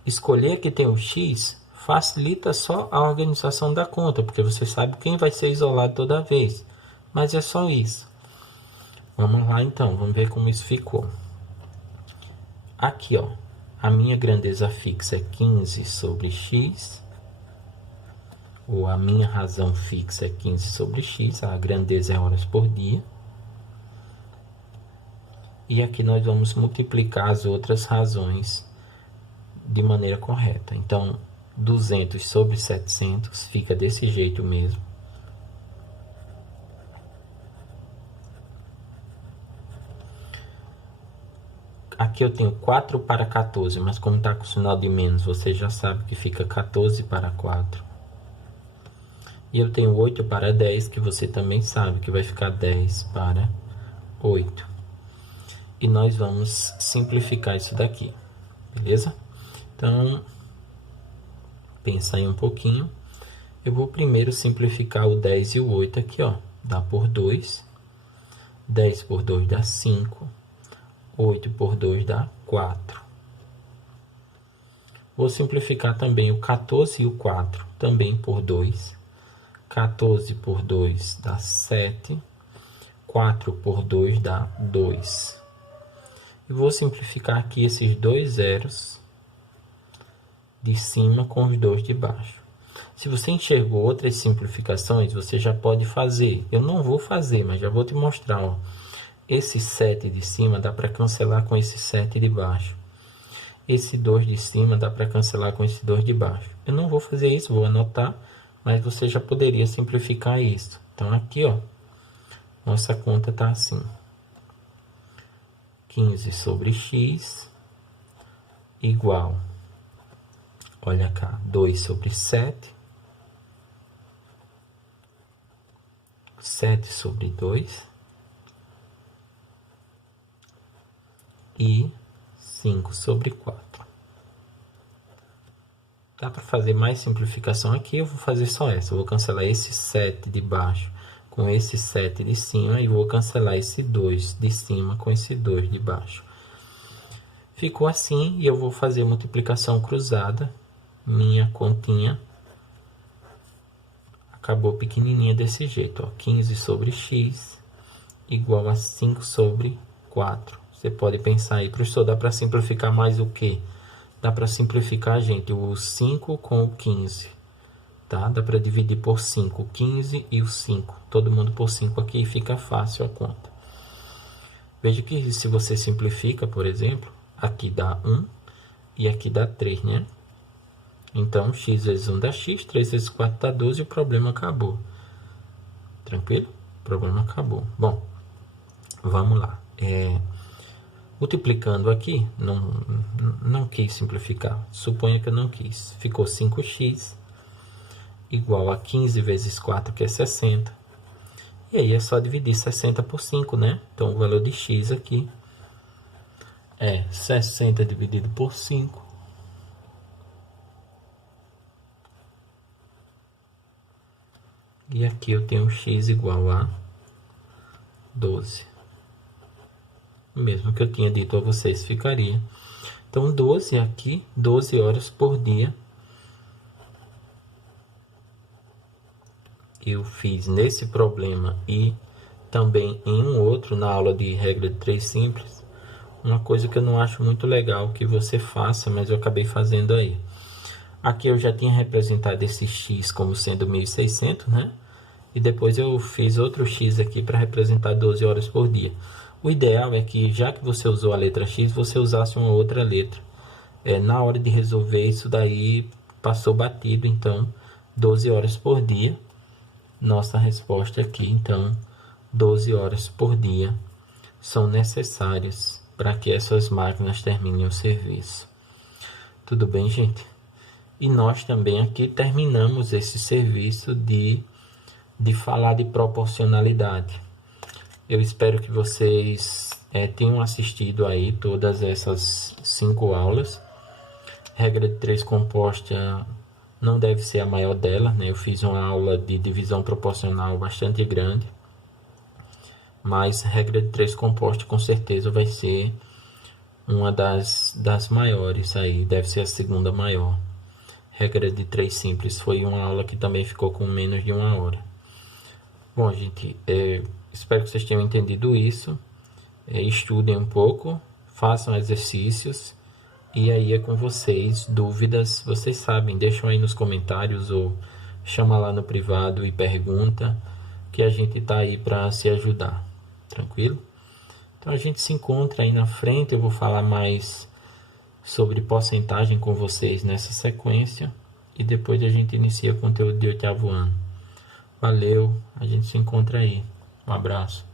Escolher que tem o X facilita só a organização da conta, porque você sabe quem vai ser isolado toda vez. Mas é só isso. Vamos lá então, vamos ver como isso ficou. Aqui, ó, a minha grandeza fixa é 15 sobre x, ou a minha razão fixa é 15 sobre x, a grandeza é horas por dia. E aqui nós vamos multiplicar as outras razões de maneira correta. Então, 200 sobre 700 fica desse jeito mesmo. Aqui eu tenho 4 para 14, mas como está com o sinal de menos, você já sabe que fica 14 para 4. E eu tenho 8 para 10, que você também sabe que vai ficar 10 para 8. E nós vamos simplificar isso daqui, beleza? Então, pensa aí um pouquinho. Eu vou primeiro simplificar o 10 e o 8 aqui, ó. Dá por 2. 10 por 2 dá 5. 8 por 2 dá 4. Vou simplificar também o 14 e o 4, também por 2. 14 por 2 dá 7. 4 por 2 dá 2. E vou simplificar aqui esses dois zeros de cima com os dois de baixo. Se você enxergou outras simplificações, você já pode fazer. Eu não vou fazer, mas já vou te mostrar, ó. Esse 7 de cima dá para cancelar com esse 7 de baixo. Esse 2 de cima dá para cancelar com esse 2 de baixo. Eu não vou fazer isso, vou anotar, mas você já poderia simplificar isso. Então aqui, ó, nossa conta está assim. 15 sobre x igual, olha cá, 2 sobre 7. 7 sobre 2. E 5 sobre 4. Dá para fazer mais simplificação aqui, eu vou fazer só essa. Eu vou cancelar esse 7 de baixo com esse 7 de cima e vou cancelar esse 2 de cima com esse 2 de baixo. Ficou assim e eu vou fazer multiplicação cruzada. Minha continha acabou pequenininha desse jeito, ó. 15 sobre x igual a 5 sobre 4. Você pode pensar aí, professor, dá para simplificar mais o quê? Dá para simplificar, gente, o 5 com o 15. Tá? Dá para dividir por 5, o 15 e o 5. Todo mundo por 5 aqui e fica fácil a conta. Veja que se você simplifica, por exemplo, aqui dá 1 e aqui dá 3, né? Então, x vezes 1 dá x, 3 vezes 4 dá 12 e o problema acabou. Tranquilo? O problema acabou. Bom, vamos lá. Multiplicando aqui, não quis simplificar. Suponha que eu não quis. Ficou 5x igual a 15 vezes 4, que é 60. E aí é só dividir 60 por 5, né? Então, o valor de x aqui é 60 dividido por 5. E aqui eu tenho x igual a 12. O mesmo que eu tinha dito a vocês ficaria. Então, 12 aqui, 12 horas por dia. Eu fiz nesse problema e também em um outro, na aula de regra de 3 simples, uma coisa que eu não acho muito legal que você faça, mas eu acabei fazendo aí. Aqui eu já tinha representado esse x como sendo 1.600, né? E depois eu fiz outro x aqui para representar 12 horas por dia. O ideal é que, já que você usou a letra x, você usasse uma outra letra. Na hora de resolver isso daí, passou batido, então, 12 horas por dia. Nossa resposta aqui, então, 12 horas por dia são necessárias para que essas máquinas terminem o serviço. Tudo bem, gente? E nós também aqui terminamos esse serviço de falar de proporcionalidade. Eu espero que vocês tenham assistido aí todas essas 5 aulas. Regra de 3 composta não deve ser a maior dela, né? Eu fiz uma aula de divisão proporcional bastante grande, mas regra de 3 composta com certeza vai ser uma das maiores aí, deve ser a segunda maior. Regra de 3 simples foi uma aula que também ficou com menos de 1 hora. Bom, gente, espero que vocês tenham entendido isso. Estudem um pouco, façam exercícios e aí é com vocês. Dúvidas, vocês sabem, deixam aí nos comentários ou chama lá no privado e pergunta, que a gente tá aí para se ajudar, tranquilo? Então a gente se encontra aí na frente, eu vou falar mais sobre porcentagem com vocês nessa sequência e depois a gente inicia o conteúdo de 8º ano. Valeu, a gente se encontra aí. Um abraço.